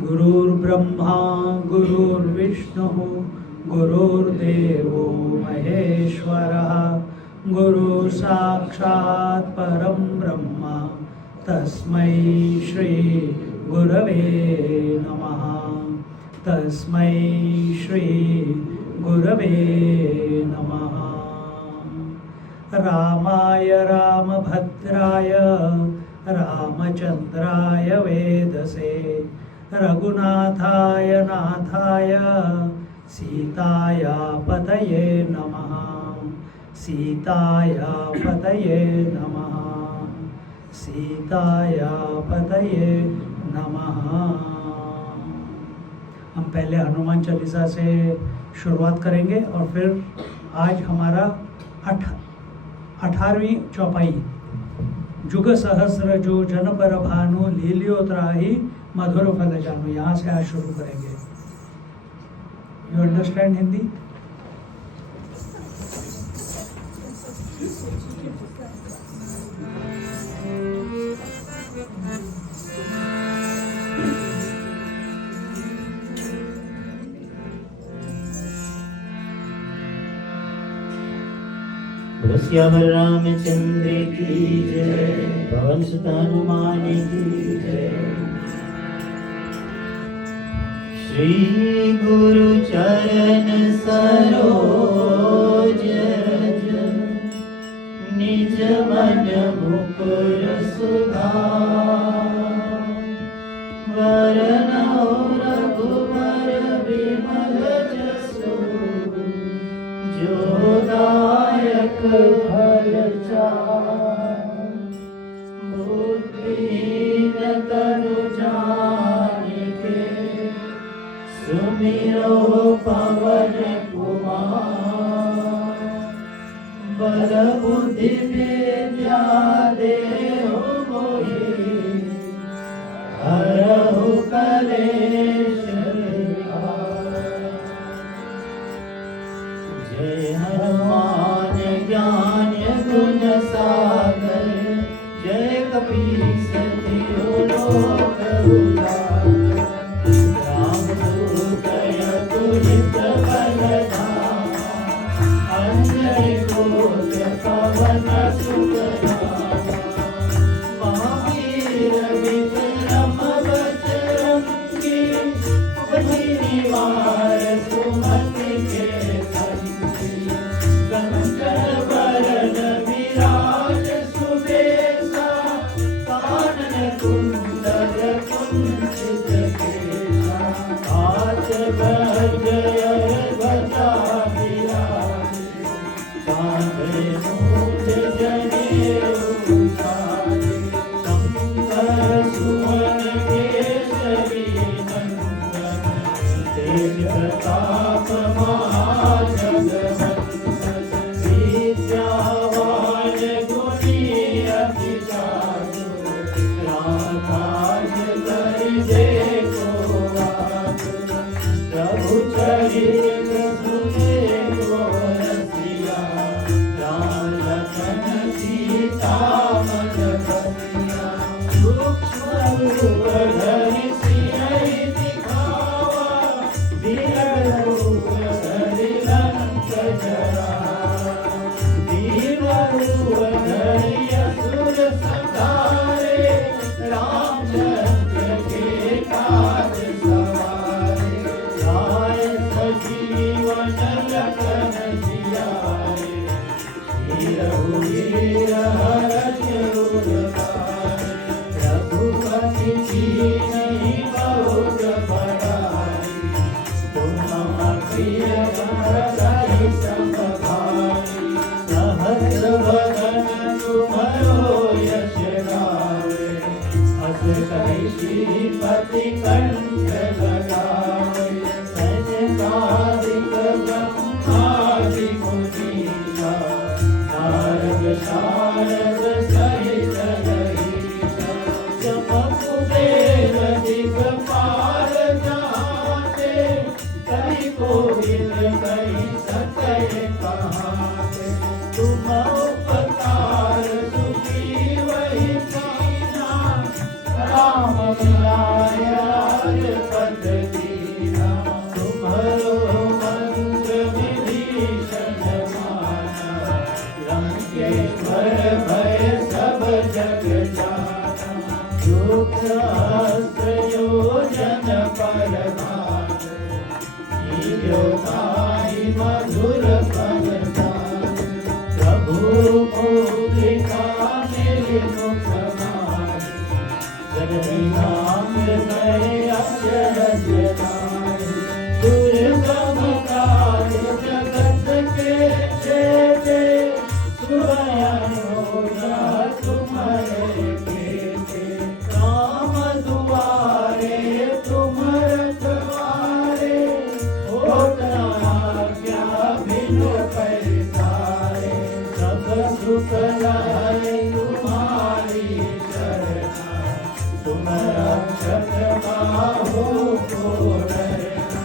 गुरुर्ब्रह्मा गुरुर्विष्णु गुरुर्देवो महेश्वरः गुरु साक्षात् परं ब्रह्म तस्मै श्री गुरवे नमः। तस्मै श्री गुरवे नमः। रामाय रामभद्राय रामचन्द्राय वेदसे रघुनाथाय नाथाय सीताया पतये नमः। सीताया पतये नमः। सीताया पतये नमः। हम पहले हनुमान चालीसा से शुरुआत करेंगे और फिर आज हमारा 18वीं चौपाई जुग सहस्र जो जन पर भानु लील्योत्राहि मधुर फल जानो, यहाँ से आज शुरू करेंगे। You understand Hindi? श्यामल रामचंद्र की जय, पवन सुत हनुमान की जय। श्री गुरु चरण सरोज रज, निज मन मुकुर सुधार। वरनौ रघुबर विमल जसु, जो दायक फल चार। बुद्धिहीन तनु जानिके, सुमिरो पवन कुमार। बल बुद्धि विद्या देहु मोहि, हरहु कलेश विकार। जय हनुमान ज्ञान गुण सागर, जय कपीस तिहु लोक उजागर। रामदूत अतुलित बल धामा, अंजनी पुत्र पवन सुत नामा। महावीर विक्रम बजरंगी, बुद्धि निवार सुमति के संगी। कंचन वरन विराज सुबेसा, कानन कुंडल कुंचित केसा। हाथ गजय ध्वजा विराजे, कांधे मूंज जनेऊ साजे। शंकर सुवन केसरी नंदन, तेज प्रताप महाजगवंदन। विद्यावान गुणी अति चातुर, रामकाज करिबे को आतुर। प्रभु चरित सुनिबे को रसिया, राम लखन सीता मन बसिया। सूक्ष्म रूप धरि सियहि दिखावा, विकट रूप धरि लंक जरावा। दीन रूप धरि असुर संहारे, रामचंद्र के काज सवारे। लाए सजीवन लखन जियाए, श्री रघुवीर हरषि उर लाए। रघुपति कीन्ही बहुत बड़ाई, तुम प्रिय भरत सम भाई। सहस वदन तुम्हरो यश गावे, हस कहि श्रीपति कंठ लगावे। सजका विध कही सकय कहाते, तुम उपकार सुखी वही कीना, राम मिलाय राजपद दीना, तुम्हरो मंत्र विभीषण माना, लंकेश्वर भय सब जग जाना, दुख सहस्र योजन पर भानु, लील्यो ताहि मधुर फल दानु, प्रभु मुद्रिका मेरे मुख माहि, जननी नाम गए अचरज नाहि, दुर्गम काज जगत के जेते, सुभयं होगा तुम्हारे केते, राम दुआरे तुम रखवारे, होत न आज्ञा बिनु पैसारे, सब सुख लहै तुम्हारी शरणा, तुम रक्षक काहू को डरना,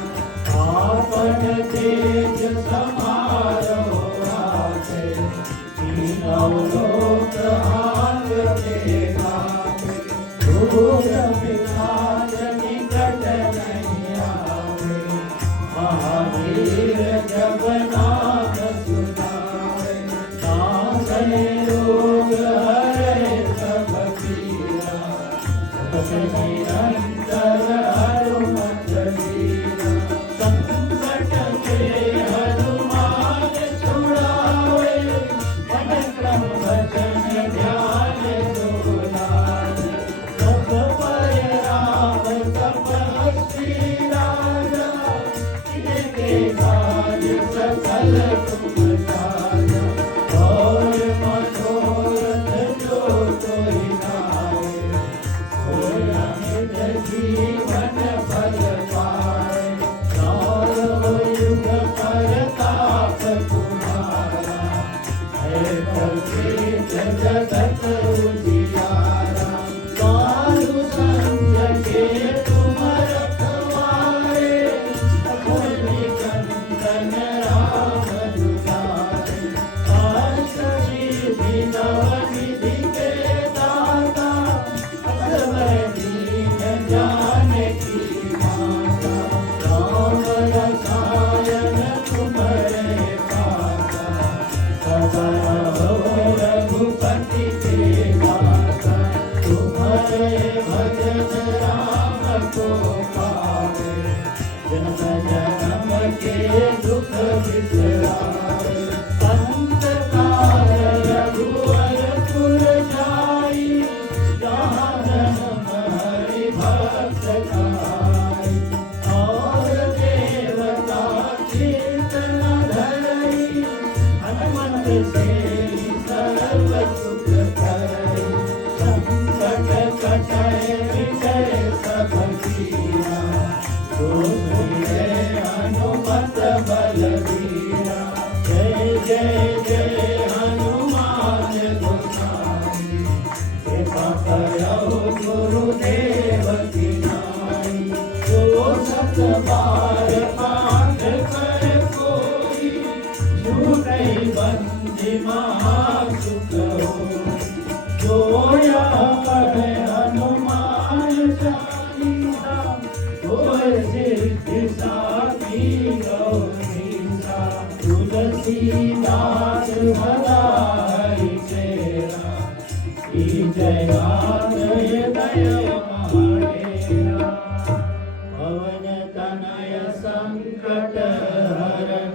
आपन तेज समारो आगे, तीनों लोक आंगते गावे, दूर विघात निकट नहीं आवे, महावीर जब नाम सुनावे, नासै रोग हरै सब पीरा, जपत निरंतर हनुमत वीरा, संकट के हनुमान छुड़ावे, मन क्रम वचन ध्यान जो लाए, सब पर राम तपस्वी राजा, इनके काज सकल तुम साजा, और मनोरथ जो कोई लाए, सोया निज जीवन फल पाए, चारों युग परताप तुम्हारा, है प्रसिद्ध जगत उजियारा, साधु संत के तुम रखवारे, अघोर निकंदन राम दुलारे, अष्ट सिद्धि नवनिधि के दाता, असवर दीन जानकी माता, राम रसायन तुम्हारे पासा, सदा रहो रघुपति के दासा, तुम्हारे भजन राम को पावे, जन्म जन्म के दुख बिसरावे, अंत काल रघुवर पुर जाई, जहाँ जन्म हरि भक्त कहाई, और देवता कीर्तन धरई, हनुमत से सर्व सुख करई, संकट कटै विजय सब कीरा, जो सुनिए हनुमत बलबीरा, जय जय जय हनुमान गोसाई, कृपा करहु गुरुदेव की नाई, जो सत बार पाठ कर कोई, झूठई बंदी महासुख होई, जो यह पढ़े हनुमान चालीसा, होय सिद्धि साखी गौरीसा, तुलसीदास सदा हरि चेरा, की जय जय दया माहेरा, पवन तनय संकट हरण,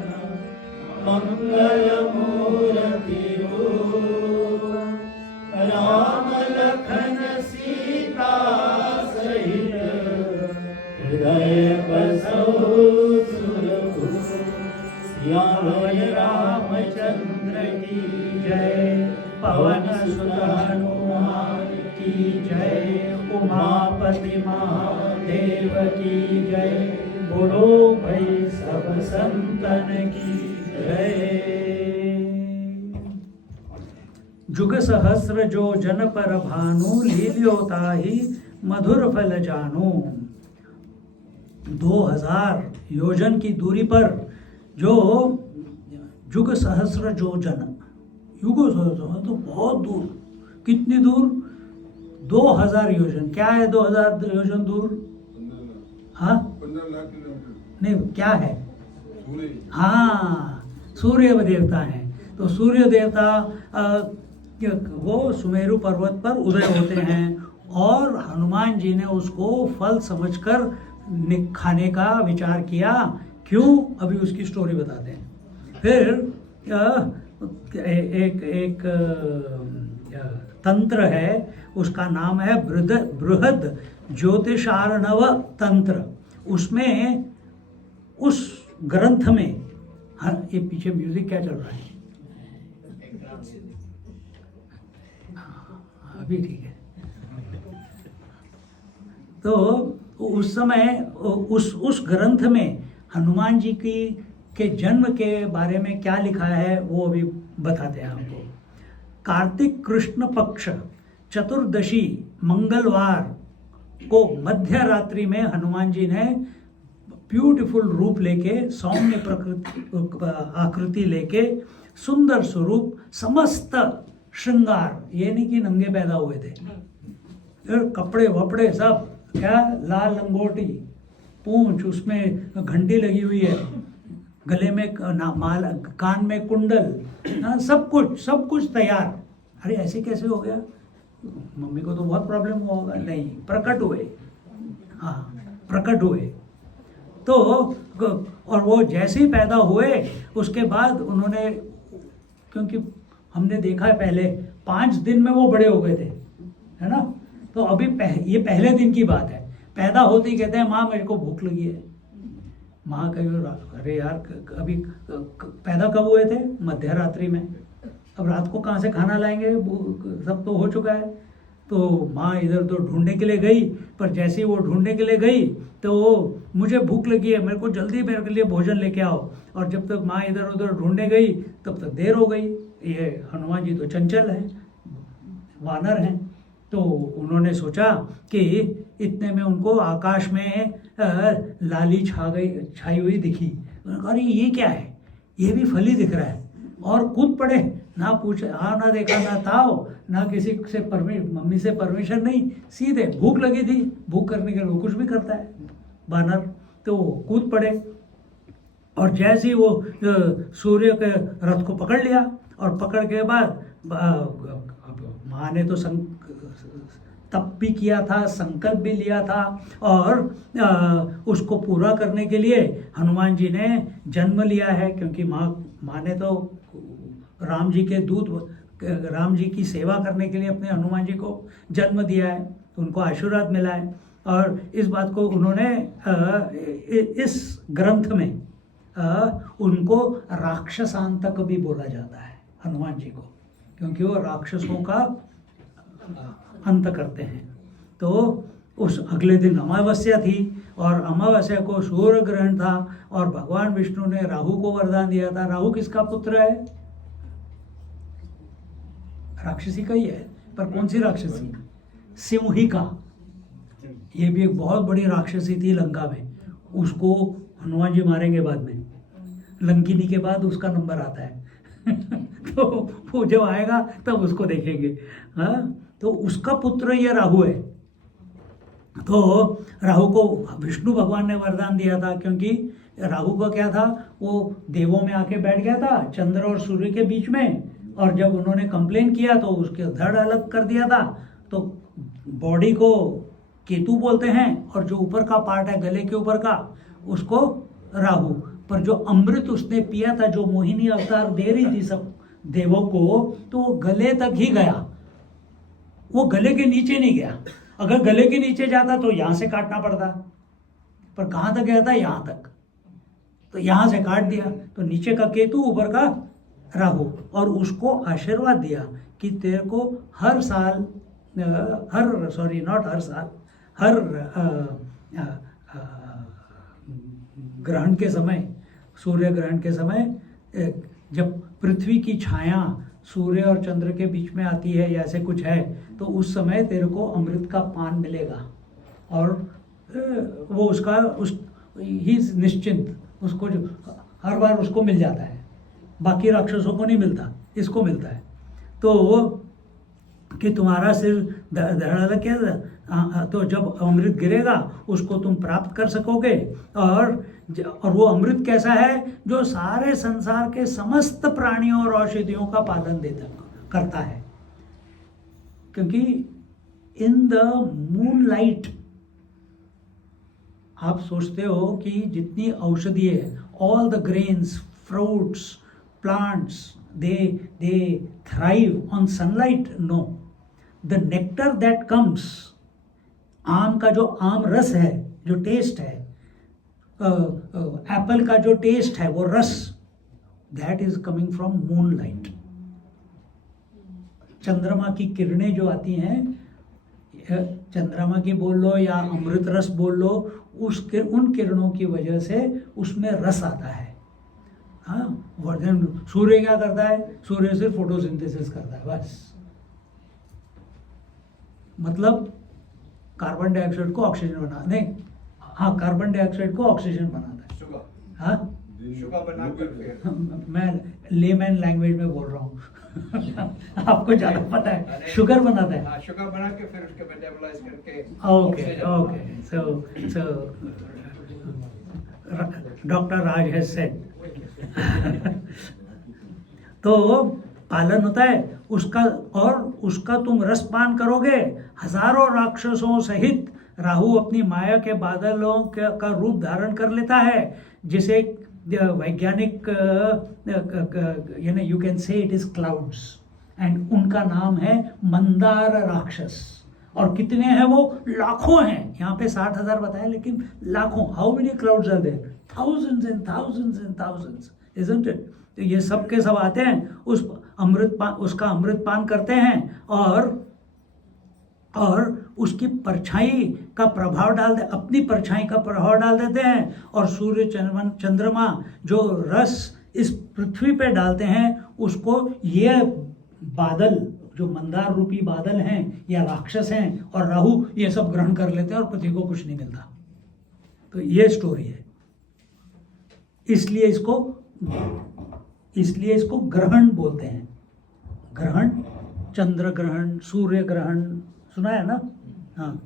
मंगल मूर्ति रूप, राम लखन सीता सहित, हृदय बसौ सुरभूप, सियावर रामचंद्र की जय, पवन सुत हनुमान की जय, उमापति महादेव की जय, बोलो भाई सब संतन की जय। जुग सहस्र जो जन पर भानु, लील्यो ताहि मधुर फल जानु। 2000 योजन की दूरी पर जो युग सहस्र योजन, युग सहस्र तो बहुत दूर, कितनी दूर? 2000 योजन। क्या है 2000 योजन दूर? हाँ 15 लाख किलोमीटर। नहीं, क्या है? सूर्य। हाँ, सूर्य देवता हैं। तो सूर्य देवता वो सुमेरु पर्वत पर उदय होते हैं और हनुमान जी ने उसको फल समझकर खाने का विचार किया। क्यों? अभी उसकी स्टोरी बताते हैं। फिर एक तंत्र है, उसका नाम है बृहद ज्योतिषार्णव तंत्र। उसमें उस ग्रंथ में, हाँ ये पीछे म्यूजिक क्या चल रहा है? अभी ठीक है। तो उस समय उस ग्रंथ में हनुमान जी के जन्म के बारे में क्या लिखा है वो अभी बताते हैं आपको। कार्तिक कृष्ण पक्ष चतुर्दशी मंगलवार को मध्य रात्रि में हनुमान जी ने ब्यूटीफुल रूप लेके, सौम्य आकृति लेके, सुंदर स्वरूप, समस्त श्रृंगार, ये नहीं कि नंगे पैदा हुए थे, कपड़े वपड़े सब, क्या लाल लंगोटी, पूंछ, उसमें घंटी लगी हुई है, गले में माल, कान में कुंडल, सब कुछ तैयार। अरे ऐसे कैसे हो गया? मम्मी को तो बहुत प्रॉब्लम हुआ होगा। नहीं, प्रकट हुए। हाँ, प्रकट हुए। तो और वो जैसे ही पैदा हुए उसके बाद उन्होंने, क्योंकि हमने देखा है पहले 5 दिन में वो बड़े हो गए थे, है ना। तो अभी ये पहले दिन की बात है। पैदा होते ही कहते हैं माँ मेरे को भूख लगी है। माँ कही अरे यार अभी पैदा कब हुए थे? मध्य रात्रि में। अब रात को कहाँ से खाना लाएंगे? सब तो हो चुका है। तो माँ इधर उधर ढूंढने के लिए गई, पर जैसे ही वो ढूंढने के लिए गई तो मुझे भूख लगी है, मेरे को जल्दी मेरे के लिए भोजन लेके आओ। और जब तक माँ इधर उधर ढूंढने गई तब तक देर हो गई। ये हनुमान जी तो चंचल हैं, वानर हैं। तो उन्होंने सोचा कि इतने में उनको आकाश में लाली छाई हुई दिखी। अरे ये क्या है? ये भी फली दिख रहा है। और कूद पड़े, ना पूछे, हाँ ना देखा ना ताओ, ना किसी से मम्मी से परमिशन नहीं, सीधे भूख लगी थी, भूख करने के लिए वो कुछ भी करता है बानर। तो कूद पड़े और जैसे ही वो सूर्य के रथ को पकड़ लिया, और पकड़ के बाद माँ ने तो तप भी किया था, संकल्प भी लिया था, और उसको पूरा करने के लिए हनुमान जी ने जन्म लिया है। क्योंकि माँ ने तो राम जी के दूत, राम जी की सेवा करने के लिए अपने हनुमान जी को जन्म दिया है, उनको आशीर्वाद मिला है। और इस बात को उन्होंने इस ग्रंथ में उनको राक्षसांतक भी बोला जाता है, हनुमान जी को, क्योंकि वो राक्षसों का अंत करते हैं। तो उस अगले दिन अमावस्या थी, और अमावस्या को सूर्य ग्रहण था, और भगवान विष्णु ने राहु को वरदान दिया था। राहु किसका पुत्र है? राक्षसी का ही है, पर कौन सी राक्षसी? सिंहिका। ये भी एक बहुत बड़ी राक्षसी थी लंका में, उसको हनुमान जी मारेंगे बाद में, लंकिनी के बाद उसका नंबर आता है तो वो जब आएगा तब उसको देखेंगे। हाँ, तो उसका पुत्र ये राहु है। तो राहु को विष्णु भगवान ने वरदान दिया था, क्योंकि राहु का क्या था, वो देवों में आके बैठ गया था चंद्र और सूर्य के बीच में, और जब उन्होंने कंप्लेन किया तो उसके धड़ अलग कर दिया था। तो बॉडी को केतु बोलते हैं, और जो ऊपर का पार्ट है गले के ऊपर का, उसको राहु। पर जो अमृत उसने पिया था, जो मोहिनी अवतार दे रही थी सब देवों को, तो वो गले तक ही गया, वो गले के नीचे नहीं गया। अगर गले के नीचे जाता तो यहां से काटना पड़ता, पर कहां तक गया था? यहां तक। तो यहां से काट दिया। तो नीचे का केतु, ऊपर का राहु, और उसको आशीर्वाद दिया कि तेरे को हर साल, हर ग्रहण के समय, सूर्य ग्रहण के समय, जब पृथ्वी की छाया सूर्य और चंद्र के बीच में आती है या ऐसे कुछ है, तो उस समय तेरे को अमृत का पान मिलेगा। और वो ही निश्चिंत, उसको जो हर बार उसको मिल जाता है, बाकी राक्षसों को नहीं मिलता, इसको मिलता है। तो कि तुम्हारा सिर धड़ क्या, तो जब अमृत गिरेगा उसको तुम प्राप्त कर सकोगे। और वो अमृत कैसा है, जो सारे संसार के समस्त प्राणियों और औषधियों का पालन करता है। क्योंकि इन द मूनलाइट, आप सोचते हो कि जितनी औषधि है, all the grains, fruits, plants, they thrive on sunlight? No. The nectar that comes, आम का जो आम रस है, जो टेस्ट है, एप्पल का जो टेस्ट है, वो रस, that is coming from moonlight. चंद्रमा की किरणें जो आती हैं, चंद्रमा की बोल लो या अमृत रस बोल लो, उन किरणों की वजह से उसमें रस आता है। हाँ, सूर्य क्या करता है? सूर्य सिर्फ फोटोसिंथेसिस करता है बस। मतलब कार्बन डाइऑक्साइड को ऑक्सीजन बना, नहीं, हाँ, कार्बन डाइऑक्साइड को ऑक्सीजन बनाता है। शुगर, हाँ, शुगर बनाकर फिर मैं लेमैन लैंग्वेज में बोल रहा हूँ। आपको ज्यादा पता है, शुगर बनाता है। हाँ, शुगर बना के फिर उसके मेटाबोलाइज करके okay okay, so doctor Raj has said. तो पालन होता है उसका, और उसका तुम रसपान करोगे। हजारों राक्षसों सहित राहु अपनी माया के बादलों का रूप धारण कर लेता है, जिसे वैज्ञानिक यानी you can say it is clouds, and उनका नाम है मंदार राक्षस। और कितने हैं वो? लाखों हैं। यहाँ पे 60,000 बताया, लेकिन लाखों। How many clouds are there? Thousands and thousands and thousands, isn't it? तो ये सब के सब आते हैं, उसका अमृत पान करते हैं, और उसकी परछाई का प्रभाव अपनी परछाई का प्रभाव डाल देते हैं। और सूर्य चंद्रमा जो रस इस पृथ्वी पे डालते हैं, उसको ये बादल, जो मंदार रूपी बादल हैं या राक्षस हैं और राहु, ये सब ग्रहण कर लेते हैं और पृथ्वी को कुछ नहीं मिलता। तो ये स्टोरी है। इसलिए इसको ग्रहण बोलते हैं। ग्रहण, चंद्र ग्रहण, सूर्य ग्रहण, सुना है ना? हाँ।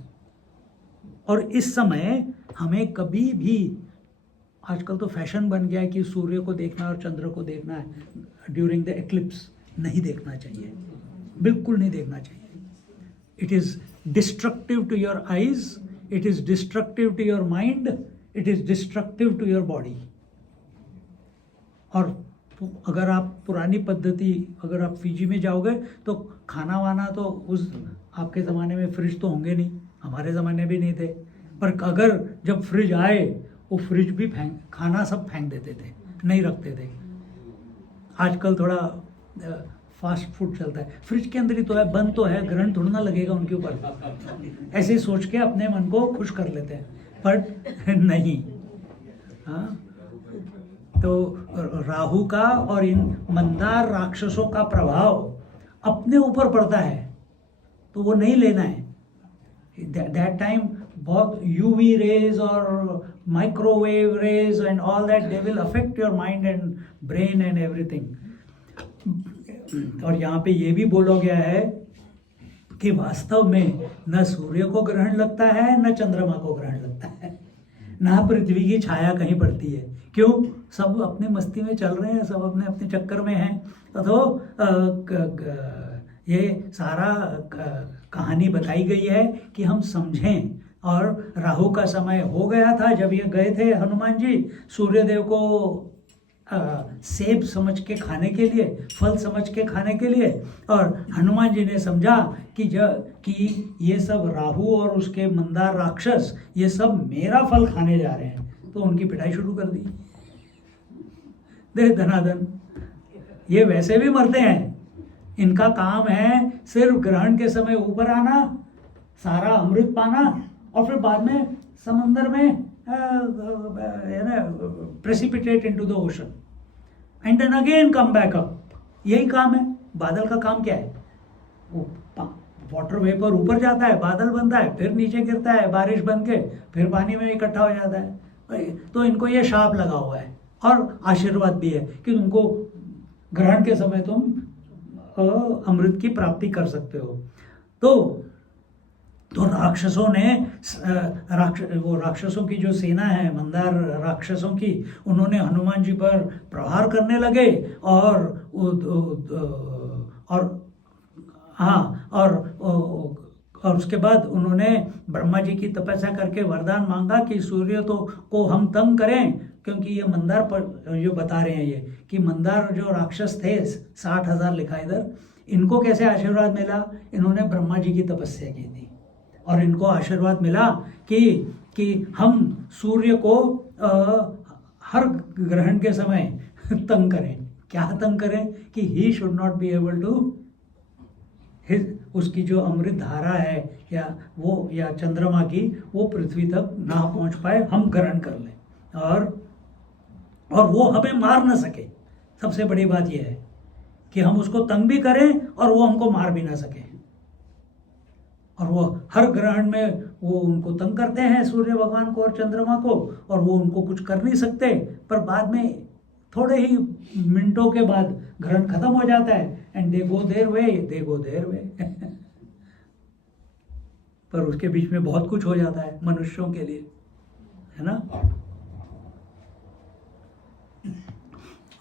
और इस समय हमें कभी भी, आजकल तो फैशन बन गया है कि सूर्य को देखना और चंद्र को देखना है ड्यूरिंग द एक्लिप्स, नहीं देखना चाहिए, बिल्कुल नहीं देखना चाहिए। It is destructive to your eyes, it is destructive to your mind, it is destructive to your body. और अगर आप पुरानी पद्धति, अगर आप फीजी में जाओगे तो खाना वाना तो उस आपके ज़माने में फ्रिज तो होंगे नहीं, हमारे ज़माने भी नहीं थे, पर अगर जब फ्रिज आए, वो फ्रिज भी खाना सब फेंक देते थे, नहीं रखते थे। आजकल थोड़ा फास्ट फूड चलता है, फ्रिज के अंदर ही तो है, बंद तो है, ग्रहण थोड़ा ना लगेगा उनके ऊपर, ऐसे सोच के अपने मन को खुश कर लेते हैं, पर नहीं। हाँ, तो राहु का और इन मंदार राक्षसों का प्रभाव अपने ऊपर पड़ता है, तो वो नहीं लेना है। दैट टाइम बहुत यूवी रेज और microwave rays and all that, they will affect your mind and brain and everything. और यहाँ पे ये भी बोला गया है कि वास्तव में न सूर्य को ग्रहण लगता है, न चंद्रमा को ग्रहण लगता है, न पृथ्वी की छाया कहीं पड़ती है। क्यों? सब अपने मस्ती में चल रहे हैं, सब अपने अपने चक्कर में हैं। तो ये सारा कहानी बताई गई है कि हम समझें। और राहु का समय हो गया था जब ये गए थे हनुमान जी सूर्यदेव को सेब समझ के खाने के लिए, फल समझ के खाने के लिए, और हनुमान जी ने समझा कि ये सब राहु और उसके मंदार राक्षस, ये सब मेरा फल खाने जा रहे हैं, तो उनकी पिटाई शुरू कर दी। देख धनाधन, ये वैसे भी मरते हैं, इनका काम है सिर्फ ग्रहण के समय ऊपर आना, सारा अमृत पाना, और फिर बाद में समंदर में precipitate into the ocean and then again come back up. यही काम है। बादल का काम क्या है? वाटर वेपर ऊपर जाता है, बादल बनता है, फिर नीचे गिरता है बारिश बन के, फिर पानी में इकट्ठा हो जाता है। तो इनको ये शाप लगा हुआ है और आशीर्वाद भी है कि तुमको ग्रहण के समय तुम अमृत की प्राप्ति कर सकते हो। तो राक्षसों ने वो राक्षसों की जो सेना है, मंदार राक्षसों की, उन्होंने हनुमान जी पर प्रहार करने लगे और हाँ और उसके बाद उन्होंने ब्रह्मा जी की तपस्या करके वरदान मांगा कि सूर्य को हम तंग करें, क्योंकि ये मंदार पर जो बता रहे हैं ये कि मंदार जो राक्षस थे 60,000 लिखा इधर, इनको कैसे आशीर्वाद मिला, इन्होंने ब्रह्मा जी की तपस्या की थी और इनको आशीर्वाद मिला कि हम सूर्य को हर ग्रहण के समय तंग करें। क्या तंग करें कि he should not be able to उसकी जो अमृत धारा है या चंद्रमा की वो पृथ्वी तक ना पहुंच पाए, हम ग्रहण कर लें और वो हमें मार न सके। सबसे बड़ी बात यह है कि हम उसको तंग भी करें और वो हमको मार भी ना सके। और वो हर ग्रहण में वो उनको तंग करते हैं, सूर्य भगवान को और चंद्रमा को, और वो उनको कुछ कर नहीं सकते। पर बाद में थोड़े ही मिनटों के बाद ग्रहण खत्म हो जाता है and they go their way पर उसके बीच में बहुत कुछ हो जाता है मनुष्यों के लिए, है ना।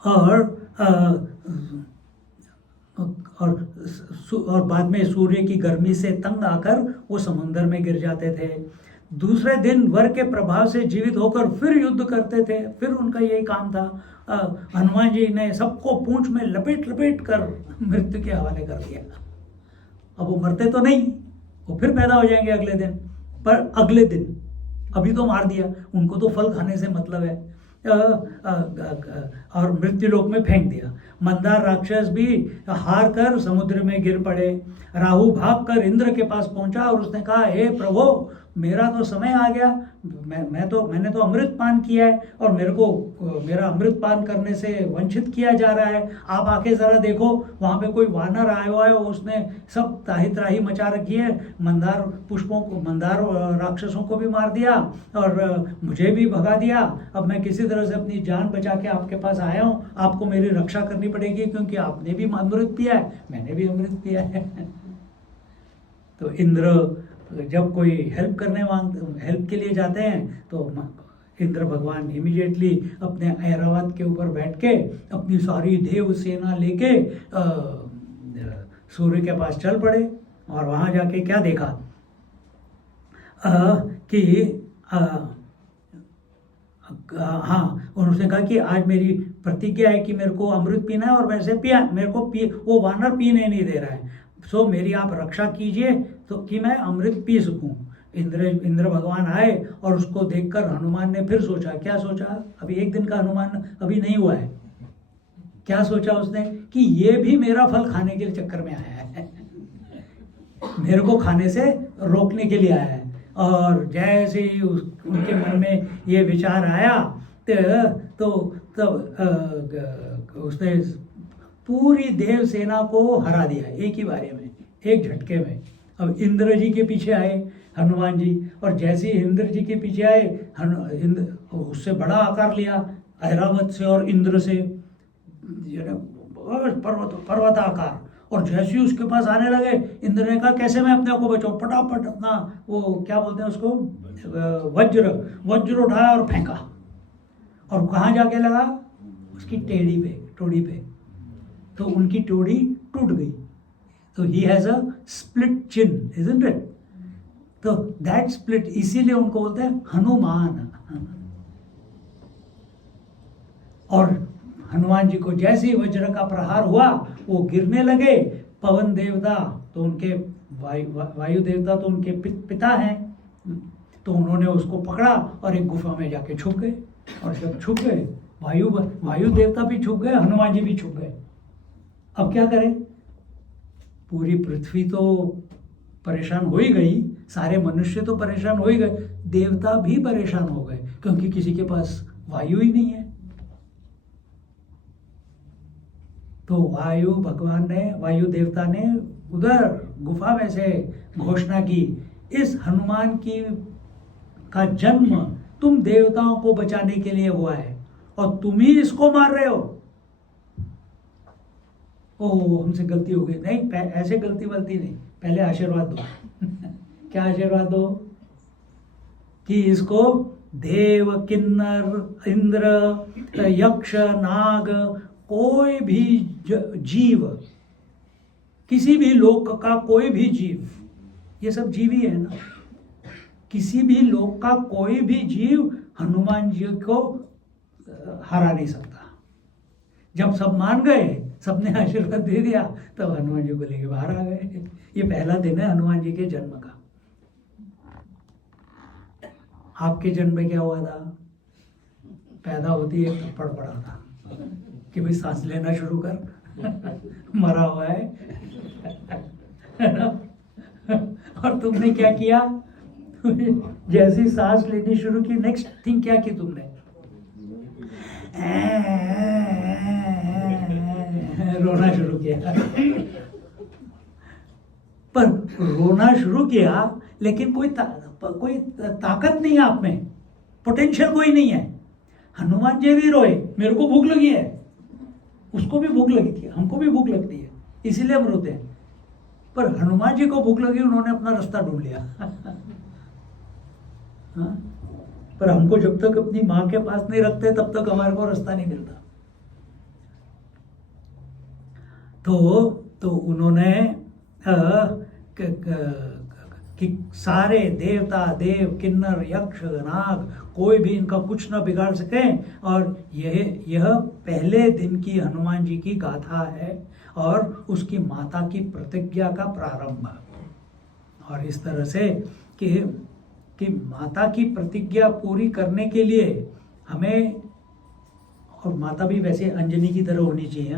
और बाद में सूर्य की गर्मी से तंग आकर वो समुद्र में गिर जाते थे। दूसरे दिन वर के प्रभाव से जीवित होकर फिर युद्ध करते थे। फिर उनका यही काम था। हनुमान जी ने सबको पूंछ में लपेट कर मृत्यु के हवाले कर दिया। अब वो मरते तो नहीं, वो फिर पैदा हो जाएंगे अगले दिन, पर अगले दिन अभी तो मार दिया, उनको तो फल खाने से मतलब है। और मृत्युलोक में फेंक दिया। मंदार राक्षस भी हार कर समुद्र में गिर पड़े। राहु भागकर इंद्र के पास पहुंचा और उसने कहा, हे प्रभु, मेरा तो समय आ गया, मैंने तो अमृत पान किया है और मेरा अमृत पान करने से वंचित किया जा रहा है। आप आके जरा देखो, वहां पे कोई वानर आया हुआ है, उसने सब त्राही त्राही मचा रखी है, मंदार राक्षसों को भी मार दिया और मुझे भी भगा दिया। अब मैं किसी तरह से अपनी जान बचा के आपके पास आया हूँ, आपको मेरी रक्षा करनी पड़ेगी, क्योंकि आपने भी अमृत पिया है, मैंने भी अमृत पिया है। तो इंद्र जब कोई हेल्प के लिए जाते हैं तो इंद्र भगवान इमीडिएटली अपने ऐरावत के ऊपर बैठ के अपनी सारी देव सेना लेके सूर्य के पास चल पड़े। और वहां जाके क्या देखा उन्होंने कहा कि आज मेरी प्रतिज्ञा है कि मेरे को अमृत पीना है और वैसे मेरे को वो वानर पीने नहीं दे रहा है, सो मेरी आप रक्षा कीजिए तो कि मैं अमृत पी सकूं। इंद्र भगवान आए और उसको देखकर हनुमान ने फिर सोचा। क्या सोचा? अभी एक दिन का हनुमान अभी नहीं हुआ है। क्या सोचा उसने कि ये भी मेरा फल खाने के चक्कर में आया है, मेरे को खाने से रोकने के लिए आया है। और जैसे ही उनके मन में ये विचार आया तो उसने पूरी देव सेना को हरा दिया एक ही बारे में, एक झटके में। अब इंद्र जी के पीछे आए हनुमान जी, और जैसे ही इंद्र जी के पीछे आए उससे बड़ा आकार लिया ऐरावत से और इंद्र से, पर्वत आकार। और जैसे ही उसके पास आने लगे, इंद्र ने कहा कैसे मैं अपने आप को बचाऊं, फटाफट अपना वो क्या बोलते हैं उसको, वज्र उठाया और फेंका। और कहाँ जाके लगा? उसकी टोड़ी पे। तो उनकी टोड़ी टूट गई। तो he has a split chin, isn't it? तो दैट स्प्लिट, इसीलिए उनको बोलते हैं हनुमान। और हनुमान जी को जैसे ही वज्र का प्रहार हुआ वो गिरने लगे। पवन देवता तो उनके वायु देवता तो उनके पिता हैं, तो उन्होंने उसको पकड़ा और एक गुफा में जाके छुप गए। और जब छुप गए, वायु देवता भी छुप गए, हनुमान जी भी छुप गए। अब क्या करें? पूरी पृथ्वी तो परेशान हो ही गई, सारे मनुष्य तो परेशान हो ही गए, देवता भी परेशान हो गए, क्योंकि किसी के पास वायु ही नहीं है। तो वायु देवता ने उधर गुफा में से घोषणा की, इस हनुमान का जन्म तुम देवताओं को बचाने के लिए हुआ है और तुम ही इसको मार रहे हो। ओह हमसे गलती हो गई। नहीं, ऐसे गलती वलती नहीं, पहले आशीर्वाद दो। क्या आशीर्वाद दो? कि इसको देव, किन्नर, इंद्र, यक्ष, नाग, कोई भी जीव, किसी भी लोक का कोई भी जीव, ये सब जीव ही है ना, किसी भी लोक का कोई भी जीव हनुमान जी को हरा नहीं सकता। जब सब मान गए, सबने आशीर्वाद दे दिया, तब हनुमान जी को लेके बाहर आ गए। ये पहला दिन है हनुमान जी के जन्म का। आपके जन्म में क्या हुआ था? पैदा होती है थप्पड़ पड़ा था कि भाई सांस लेना शुरू कर, मरा हुआ है ना? और तुमने क्या किया? जैसी सांस लेनी शुरू की, नेक्स्ट थिंग क्या की तुमने? रोना शुरू किया। पर रोना शुरू किया, लेकिन कोई ताकत नहीं है आप में, पोटेंशियल कोई नहीं है। हनुमान जी भी रोए, मेरे को भूख लगी है, उसको भी भूख लगी थी, हमको भी भूख लगती है, इसीलिए हम रोते हैं। पर हनुमान जी को भूख लगी, उन्होंने अपना रास्ता ढूंढ लिया। हाँ? पर हमको जब तक अपनी माँ के पास नहीं रखते, तब तक हमारे को रास्ता नहीं मिलता। तो उन्होंने कि सारे देवता, देव, किन्नर, यक्ष, नाग, कोई भी इनका कुछ ना बिगाड़ सके। और यह पहले दिन की हनुमान जी की गाथा है और उसकी माता की प्रतिज्ञा का प्रारंभ। और इस तरह से कि माता की प्रतिज्ञा पूरी करने के लिए हमें, और माता भी वैसे अंजनी की तरह होनी चाहिए।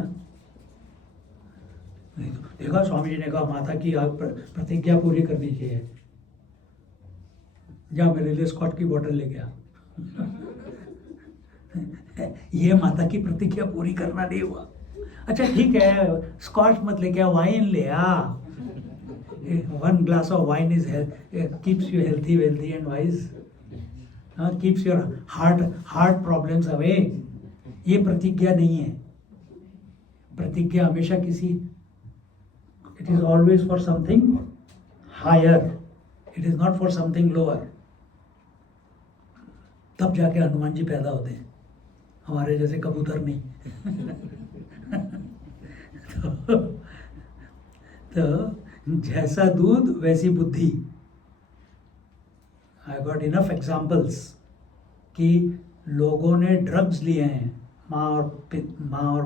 नहीं तो देखा, स्वामी जी ने कहा माता की प्रतिज्ञा पूरी करनी चाहिए, जा मेरे लिए स्कॉट की बोतल लेके आ। ये माता की प्रतिज्ञा पूरी करना नहीं हुआ। अच्छा ठीक है, स्कॉच मत लेके आ, वाइन ले आ। 1 glass of wine is keeps you healthy, wealthy and wise. Keeps your heart problems away. ये प्रतिज्ञा नहीं है। प्रतिज्ञा हमेशा किसी, it is always for something higher. It is not for something lower. तब जाके हनुमान जी पैदा होते हैं, हमारे जैसे कबूतर नहीं। तो जैसा दूध वैसी बुद्धि। आई गॉट इनफ एग्जाम्पल्स कि लोगों ने ड्रग्स लिए हैं, माँ और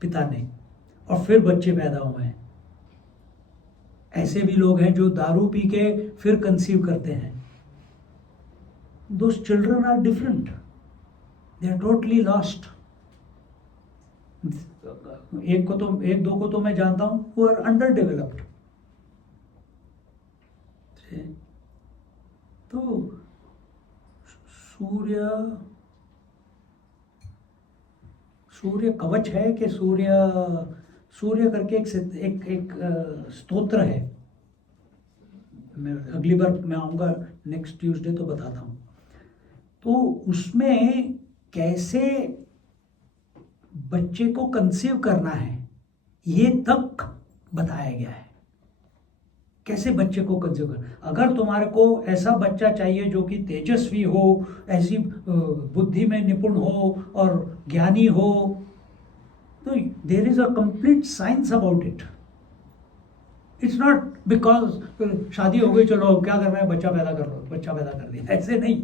पिता ने, और फिर बच्चे पैदा हुए हैं। ऐसे भी लोग हैं जो दारू पी के फिर कंसीव करते हैं। Those children are different. They are totally lost. एक दो को तो मैं जानता हूं, who are underdeveloped. तो सूर्य कवच है कि सूर्य करके एक स्तोत्र है। मैं अगली बार मैं आऊँगा नेक्स्ट ट्यूसडे तो बताता हूँ। तो उसमें कैसे बच्चे को कंसीव करना है ये तक बताया गया है, कैसे बच्चे को कंसीव करना। अगर तुम्हारे को ऐसा बच्चा चाहिए जो कि तेजस्वी हो, ऐसी बुद्धि में निपुण हो और ज्ञानी हो, तो there is a complete science about it. It's not because शादी हो गई चलो क्या करना है, बच्चा पैदा कर लो, बच्चा पैदा कर दिया, ऐसे नहीं।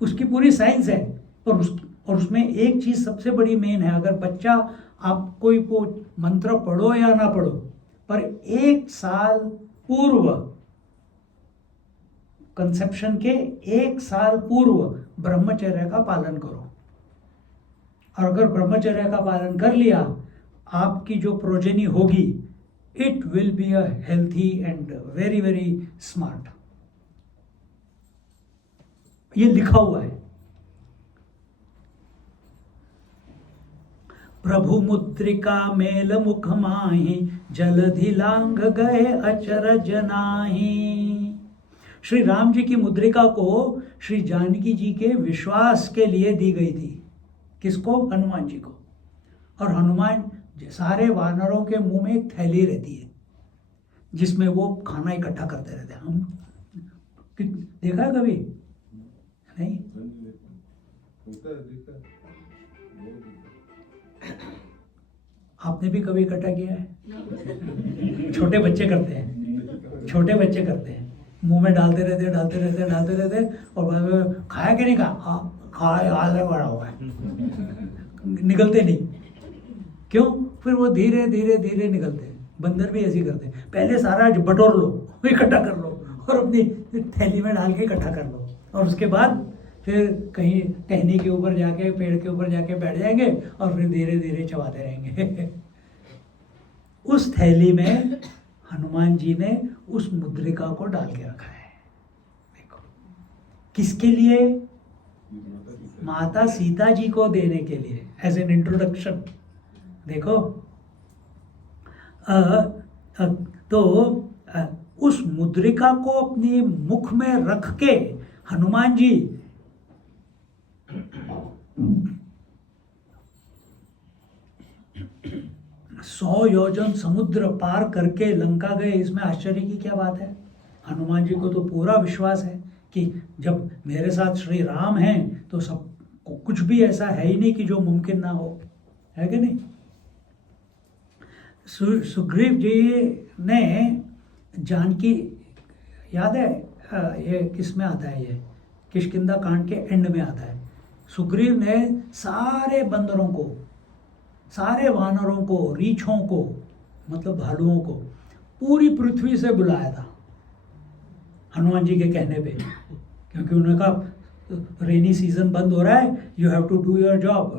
उसकी पूरी साइंस है। और उसमें एक चीज सबसे बड़ी मेन है, अगर बच्चा, आप कोई को मंत्र पढ़ो या ना पढ़ो, पर 1 साल पूर्व, कंसेप्शन के 1 साल पूर्व ब्रह्मचर्य का पालन करो। और अगर ब्रह्मचर्य का पालन कर लिया, आपकी जो प्रोजेनी होगी, it will be a healthy and very very smart. ये लिखा हुआ है। प्रभु मुद्रिका मेल मुख माही, जलधि लांघ गए अचरज नाही। श्री राम जी की मुद्रिका को श्री जानकी जी के विश्वास के लिए दी गई थी। किसको? हनुमान जी को। और हनुमान सारे वानरों के मुंह में एक थैली रहती है जिसमें वो खाना इकट्ठा करते रहते हैं। हम देखा है कभी? नहीं। आपने भी कभी इकट्ठा किया है? छोटे बच्चे करते हैं, छोटे बच्चे करते हैं, मुंह में डालते रहते और बाद में खाया कि नहीं खाया? खाया, हाल है बड़ा हुआ है, निकलते नहीं। क्यों? फिर वो धीरे धीरे निकलते हैं। बंदर भी ऐसे करते हैं, पहले सारा बटोर लो, इकट्ठा कर लो और अपनी थैली में डाल के इकट्ठा कर लो, और उसके बाद फिर कहीं टहनी के ऊपर जाके, पेड़ के ऊपर जाके बैठ जाएंगे और फिर धीरे धीरे चबाते रहेंगे। उस थैली में हनुमान जी ने उस मुद्रिका को डाल के रखा है। देखो, किसके लिए? माता सीता जी को देने के लिए, एज एन इंट्रोडक्शन। देखो, उस मुद्रिका को अपने मुख में रख के हनुमान जी 100 योजन समुद्र पार करके लंका गए। इसमें आश्चर्य की क्या बात है? हनुमान जी को तो पूरा विश्वास है कि जब मेरे साथ श्री राम हैं तो सब कुछ भी ऐसा है ही नहीं कि जो मुमकिन ना हो, है कि नहीं? सुग्रीव जी ने जानकी, याद है ये किस में आता है? ये किष्किंधा कांड के एंड में आता है। सुग्रीव ने सारे बंदरों को, सारे वानरों को, रीछों को, मतलब भालुओं को पूरी पृथ्वी से बुलाया था हनुमान जी के कहने पे, क्योंकि उन्होंने कहा रेनी सीजन बंद हो रहा है, you have to do your job.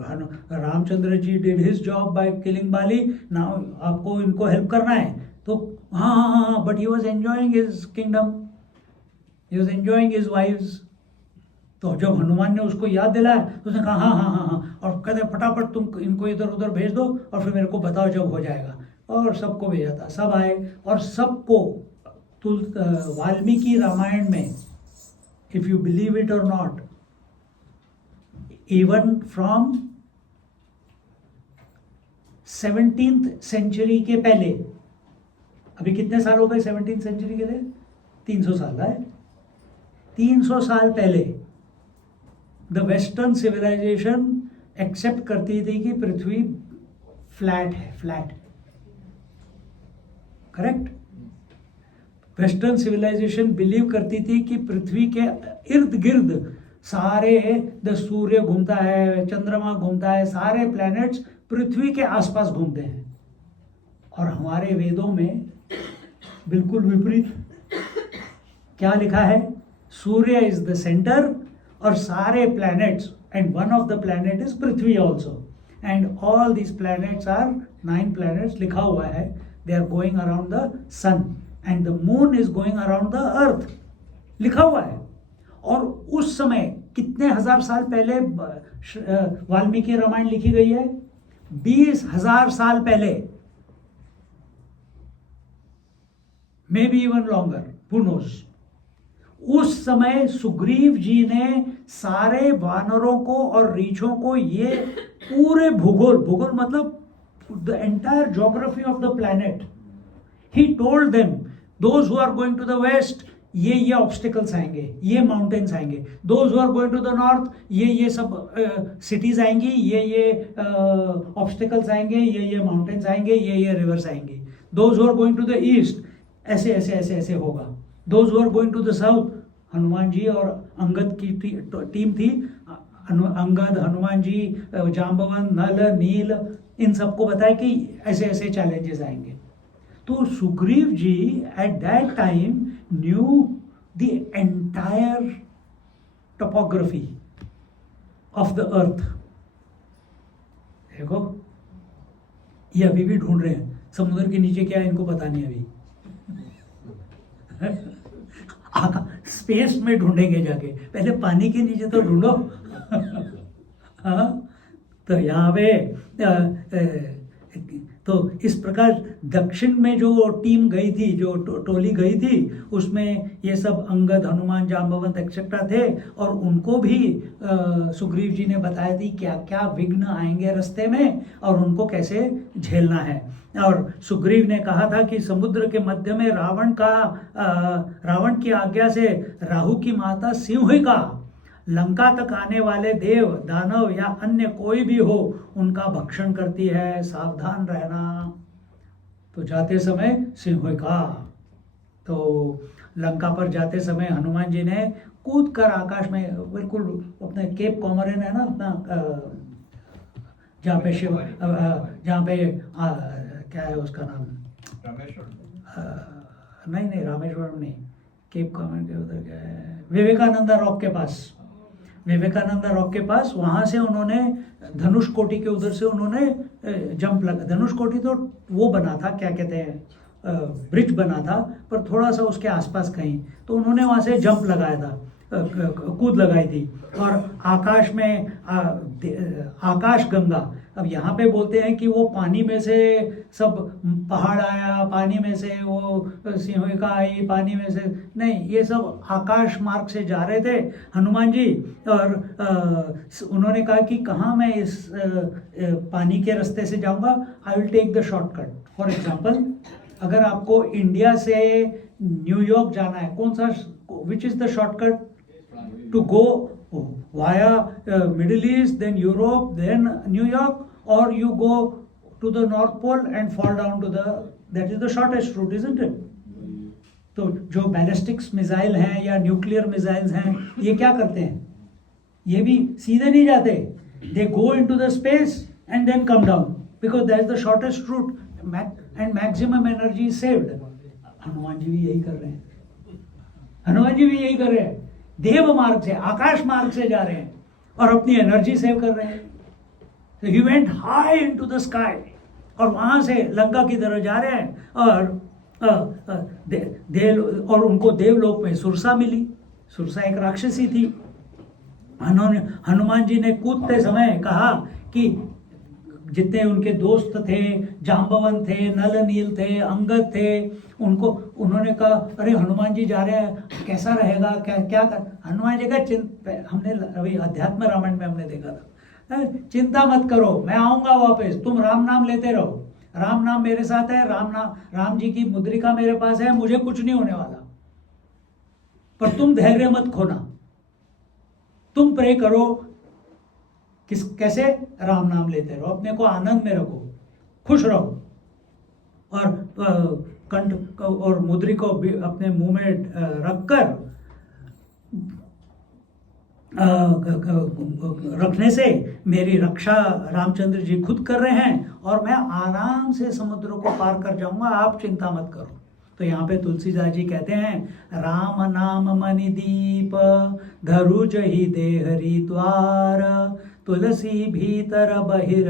Ramchandra ji did his job by killing Bali, now आपको इनको हेल्प करना है। तो हाँ, but he was enjoying his kingdom, he was enjoying his wives. तो जब हनुमान ने उसको याद दिलाया तो उसने कहा हाँ, और कहते फटाफट तुम इनको इधर उधर भेज दो और फिर मेरे को बताओ जब हो जाएगा। और सबको भेजा था, सब आए और सबको वाल्मीकि रामायण में, इफ यू बिलीव इट और not, even from 17th century के पहले, अभी कितने साल हो गए 17th सेंचुरी के लिए? 300 साल है। 300 साल पहले द वेस्टर्न सिविलाइजेशन एक्सेप्ट करती थी कि पृथ्वी फ्लैट है, flat, correct? Western civilisation believe करती थी कि पृथ्वी के इर्द गिर्द सारे, द सूर्य घूमता है, चंद्रमा घूमता है, सारे प्लैनेट्स पृथ्वी के आसपास घूमते हैं। और हमारे वेदों में बिल्कुल विपरीत क्या लिखा है? सूर्य इज द सेंटर और सारे planets, and one of the planet is Prithvi also, and all these planets are 9 planets, लिखा हुआ है, they are going around the sun and the moon is going around the earth, लिखा हुआ है। और उस समय कितने हजार साल पहले वाल्मीकि रामायण लिखी गई है? 20,000 साल पहले, may be even longer, who nose. उस समय सुग्रीव जी ने सारे वानरों को और रीछों को ये पूरे भूगोल मतलब the entire geography of the planet, he told them, those who are going to the west, ये ऑब्स्टिकल्स आएंगे, ये माउंटेन्स आएंगे, those who are going to the north, ये सब सिटीज आएंगी, ये ऑब्स्टिकल्स आएंगे, ये माउंटेन्स आएंगे, ये रिवर्स आएंगे, those who are going to the east, ऐसे होगा, those who are going to the south. Hanuman ji और अंगद की टीम थी, अंगद, हनुमान जी, जाम्बवन, नल, नील, इन सबको बताया कि ऐसे चैलेंजेस आएंगे। तो Sugriva ji at that time knew the entire topography of the earth. देखो, ये अभी भी ढूंढ रहे हैं समुद्र के नीचे क्या है, इनको पता नहीं अभी। स्पेस में ढूंढेंगे जाके, पहले पानी के नीचे तो ढूंढो। हाँ, तो यहाँ पे तो इस प्रकार दक्षिण में जो टीम गई थी, जो टोली गई थी, उसमें ये सब अंगद, हनुमान, जाम्बवंत एक्सेट्रा थे, और उनको भी सुग्रीव जी ने बताया थी क्या क्या विघ्न आएंगे रास्ते में और उनको कैसे झेलना है। और सुग्रीव ने कहा था कि समुद्र के मध्य में रावण की आज्ञा से राहु की माता सिंहिका लंका तक आने वाले देव, दानव या अन्य कोई भी हो उनका भक्षण करती है, सावधान रहना। तो जाते समय सिंहिका, तो लंका पर जाते समय हनुमान जी ने कूद कर आकाश में, बिल्कुल अपने केप कॉमोरिन है ना अपना, जहाँ पे शिव, जहाँ पे क्या है उसका नाम, रामेश्वर। नहीं रामेश्वरम नहीं, केप कॉमोरिन के उधर क्या है, विवेकानंदा रॉक के पास, विवेकानंदा रॉक के पास, वहाँ से उन्होंने धनुष कोटि के उधर से उन्होंने जंप लगा। धनुष कोटि तो वो बना था, क्या कहते हैं, ब्रिज बना था, पर थोड़ा सा उसके आसपास कहीं, तो उन्होंने वहाँ से जंप लगाया था, कूद लगाई थी। और आकाश में आकाश गंगा, अब यहाँ पे बोलते हैं कि वो पानी में से सब पहाड़ आया, पानी में से वो सिंहिका आई, पानी में से नहीं, ये सब आकाश मार्ग से जा रहे थे हनुमान जी। और उन्होंने कहा कि कहाँ मैं इस पानी के रास्ते से जाऊँगा, I will take the shortcut. For example, अगर आपको इंडिया से न्यूयॉर्क जाना है, कौन सा, which is the shortcut to go via Middle East, then Europe, then New York, or you go to the North Pole and fall down to that is the shortest route, isn't it? तो जो ballistics missile हैं या nuclear missiles हैं, ये क्या करते हैं, ये भी सीधे नहीं जाते, they go into the space and then come down, because that is the shortest route and maximum energy saved. Hanuman ji भी यही कर रहे हैं, हनुमान जी भी यही कर रहे हैं, देव मार्ग से, आकाश मार्ग से जा रहे हैं और अपनी एनर्जी सेव कर रहे हैं। तो he went high into the sky, और वहां से लंका की तरफ जा रहे हैं, और उनको देवलोक में सुरसा मिली। सुरसा एक राक्षसी थी। हनुमान जी ने कूदते समय कहा कि जितने उनके दोस्त थे, जाम्बवंत थे, नल नील थे, अंगद थे, उनको उन्होंने कहा अरे हनुमान जी जा रहे हैं, कैसा रहेगा, क्या कर। हनुमान जी का हमने अभी अध्यात्म रामायण में हमने देखा था, चिंता मत करो, मैं आऊंगा वापस, तुम राम नाम लेते रहो, राम नाम मेरे साथ है, राम जी की मुद्रिका मेरे पास है, मुझे कुछ नहीं होने वाला, पर तुम धैर्य मत खोना, तुम प्रे करो, कैसे, राम नाम लेते रहो, अपने को आनंद में रखो, खुश रहो, और कंठ और मुद्री को अपने मुंह में रखकर रखने से मेरी रक्षा रामचंद्र जी खुद कर रहे हैं और मैं आराम से समुद्र को पार कर जाऊंगा, आप चिंता मत करो। तो यहाँ पे तुलसीदास जी कहते हैं, राम नाम मणि दीप धरु जहि देहरी द्वार, तुलसी भीतर बहिर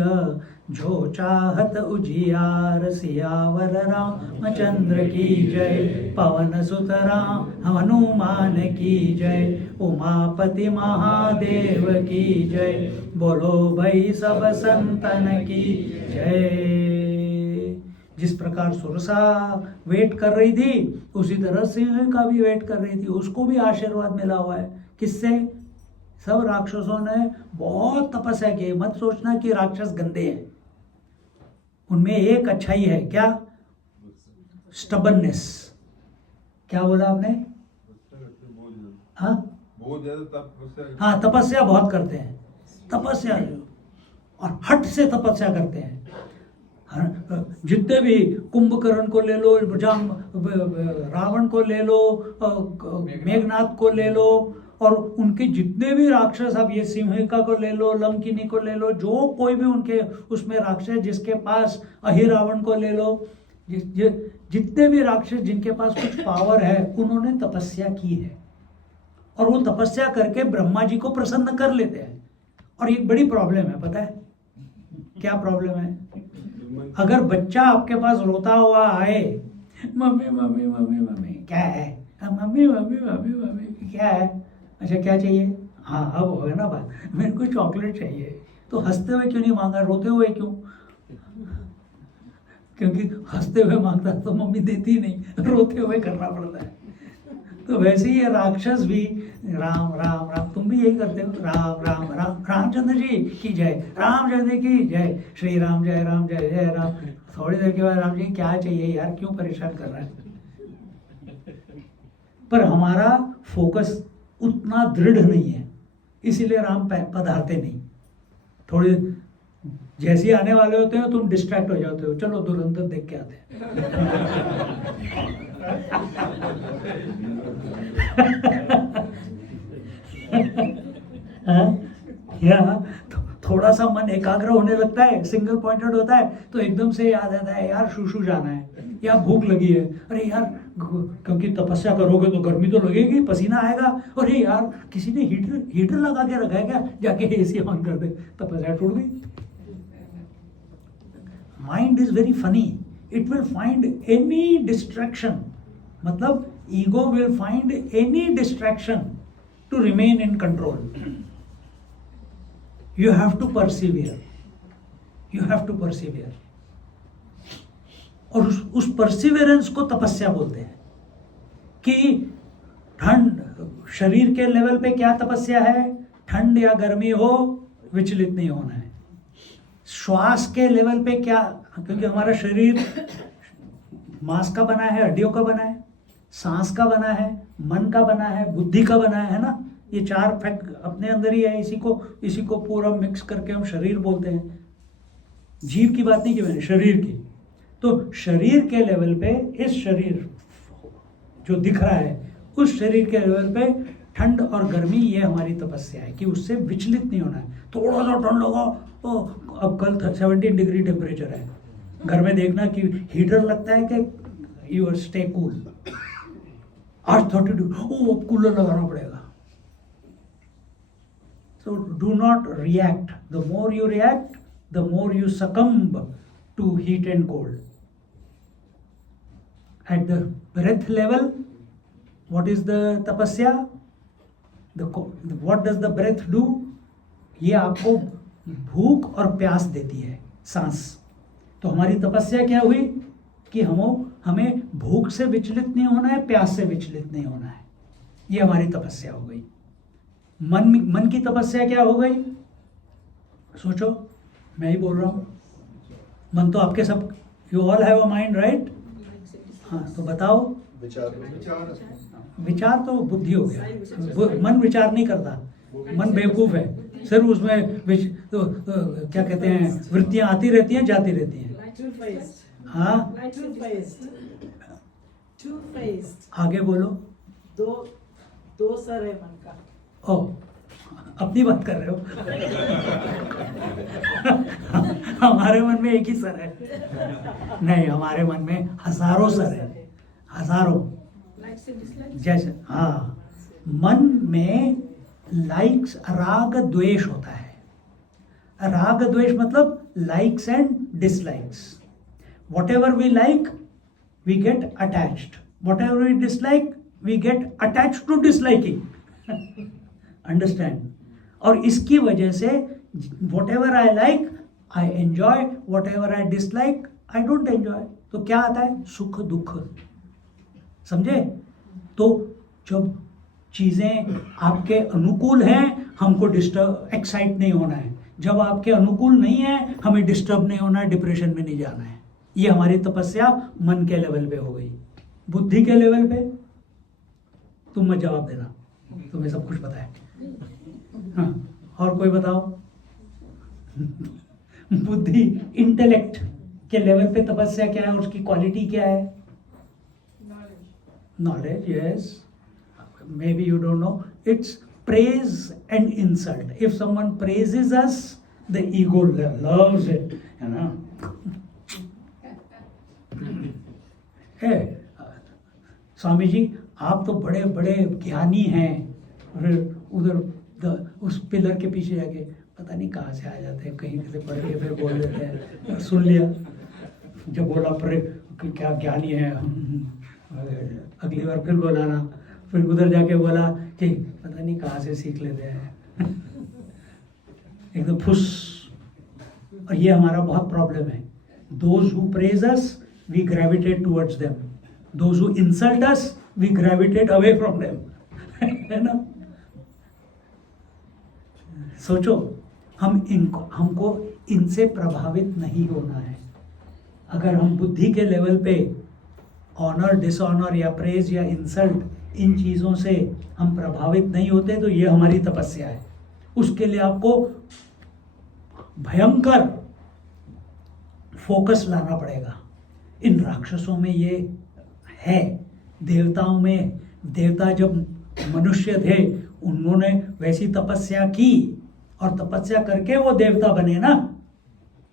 जो चाहत उजियार, सियावर रामचंद्र की जय, पवन सुत राम हनुमान की जय, उमापति महादेव की जय, बोलो भाई सब संतन की जय। जिस प्रकार सुरसा वेट कर रही थी, उसी तरह सिंहिका भी वेट कर रही थी, उसको भी आशीर्वाद मिला हुआ है। किससे? सब राक्षसों ने बहुत तपस्या की। मत सोचना कि राक्षस गंदे हैं, उनमें एक अच्छाई है, क्या? स्टबननेस। क्या बोला आपने? हाँ, तपस्या बहुत करते हैं, तपस्या और हट से तपस्या करते हैं। जितने भी कुंभकर्ण को ले लो, रावण को ले लो, मेघनाथ को ले लो, और उनके जितने भी राक्षस, अब ये सिंहिका को ले लो, लंकिनी को ले लो, जो कोई भी उनके उसमें राक्षस, जिसके पास अहिरावण को ले लो, जितने भी राक्षस जिनके पास कुछ पावर है, उन्होंने तपस्या की है और वो तपस्या करके ब्रह्मा जी को प्रसन्न कर लेते हैं। और एक बड़ी प्रॉब्लम है, पता है क्या प्रॉब्लम है? अगर बच्चा आपके पास रोता हुआ आए, मम्मी मम्मी मम्मी मम्मी, क्या है? मम्मी मम्मी मम्मी मम्मी, क्या है? अच्छा क्या चाहिए? हाँ अब हो गया ना बात, मेरे को चॉकलेट चाहिए। तो हंसते हुए क्यों नहीं मांगा, रोते हुए क्यों? क्योंकि हंसते हुए मांगता तो मम्मी देती नहीं, रोते हुए करना पड़ता है। तो वैसे ही ये राक्षस भी राम राम राम, तुम भी यही करते हो, राम राम राम, रामचंद्र जी की जय, रामचंद्र की जय, श्री राम जय राम जय जय राम। थोड़ी देर के बाद राम जी क्या चाहिए यार, क्यों परेशान कर रहा है। पर हमारा फोकस उतना दृढ़ नहीं है, इसीलिए राम पधारते नहीं। थोड़ी जैसे ही आने वाले होते हो तुम डिस्ट्रैक्ट हो जाते हो, चलो दुरंतर देख के आते हैं। या थोड़ा सा मन एकाग्र होने लगता है, सिंगल पॉइंटेड होता है, तो एकदम से याद आता है यार शूशू जाना है या भूख लगी है, अरे यार क्योंकि तपस्या करोगे तो गर्मी तो लगेगी, पसीना आएगा, अरे यार किसी ने हीटर लगा के रखा है क्या, जाके एसी ऑन कर दे, तपस्या टूट गई। Mind is very funny, it will find any distraction, मतलब ego will find any distraction to remain in control. You have to persevere. You have to persevere. और उस परसिवियरेंस को तपस्या बोलते हैं। कि ठंड, शरीर के लेवल पे क्या तपस्या है, ठंड या गर्मी हो विचलित नहीं होना है। श्वास के लेवल पे क्या, क्योंकि हमारा शरीर मांस का बना है, हड्डियों का बना है, सांस का बना है, मन का बना है, बुद्धि का बना है ना, ये चार फैक्ट अपने अंदर ही है। इसी को पूरा मिक्स करके हम शरीर बोलते हैं। जीव की बात नहीं की मैंने, शरीर की। तो शरीर के लेवल पे, इस शरीर जो दिख रहा है उस शरीर के लेवल पे ठंड और गर्मी, ये हमारी तपस्या है कि उससे विचलित नहीं होना है। थोड़ा सा ठंड लगा, अब कल 17 डिग्री टेम्परेचर है, घर में देखना कि हीटर लगता है कि यू स्टे कूल। आज 30 डिग्री, अब कूलर लगाना पड़ेगा। So do not react. The more you react, the more you succumb to heat and cold. At the breath level, what is the tapasya? What does the breath do? ये आपको भूख और प्यास देती है, सांस। तो हमारी तपस्या क्या हुई कि हमें भूख से विचलित नहीं होना है, प्यास से विचलित नहीं होना है। ये हमारी तपस्या हो गई। मन की तपस्या क्या हो गई, सोचो, मैं ही बोल रहा हूं। मन तो आपके सब, you all have a mind, right? हाँ, तो बताओ। विचार तो बुद्धि हो गया, मन विचार नहीं करता, मन बेवकूफ है। सिर्फ उसमें तो क्या कहते हैं, वृत्तियां आती रहती हैं, जाती रहती हैं। हाँ, आगे बोलो। दो सर है मन का। ओ, अपनी बात कर रहे हो। हमारे मन में एक ही सर है। नहीं, हमारे मन में हजारों सर है, हजारों। जैसे हाँ, मन में लाइक्स, राग द्वेष होता है। राग द्वेष मतलब likes and dislikes. Whatever we like we get attached, whatever we dislike we get attached to disliking. Understand? और इसकी वजह से whatever I like I enjoy, whatever I dislike I don't enjoy. तो क्या आता है, सुख दुख। समझे? तो जब चीजें आपके अनुकूल हैं, हमको डिस्टर्ब, एक्साइट नहीं होना है। जब आपके अनुकूल नहीं है, हमें डिस्टर्ब नहीं होना है, डिप्रेशन में नहीं जाना है। ये हमारी तपस्या मन के लेवल पे हो गई। बुद्धि के लेवल पे तुम मत जवाब देना, तुम्हें सब कुछ पता है। हाँ, और कोई बताओ। बुद्धि, इंटेलेक्ट के लेवल पे तपस्या क्या है, उसकी क्वालिटी क्या है? Knowledge, yes. May be you don't know, it's praise and insult. If someone praises us, the ego loves it, you know. Hey, Swami ji आप तो बड़े बड़े ज्ञानी हैं, और उधर उस पिलर के पीछे जाके पता नहीं कहाँ से आ जाते हैं, कहीं से पढ़ के फिर बोल देते हैं, सुन लिया जब बोला पर क्या ज्ञानी है, अगली बार फिर बोलाना, फिर उधर जाके बोला कि पता नहीं कहाँ से सीख लेते हैं, एकदम फुस। और ये हमारा बहुत प्रॉब्लम है Those who praise us, we gravitate towards them. Those who insult us, we gravitate away from them. है ना? सोचो, हमको इनसे प्रभावित नहीं होना है. अगर हम बुद्धि के लेवल पे ऑनर, डिसऑनर या प्रेज या इंसल्ट, इन चीज़ों से हम प्रभावित नहीं होते तो ये हमारी तपस्या है. उसके लिए आपको भयंकर फोकस लाना पड़ेगा. इन राक्षसों में ये है. देवताओं में, देवता जब मनुष्य थे उन्होंने वैसी तपस्या की और तपस्या करके वो देवता बने ना,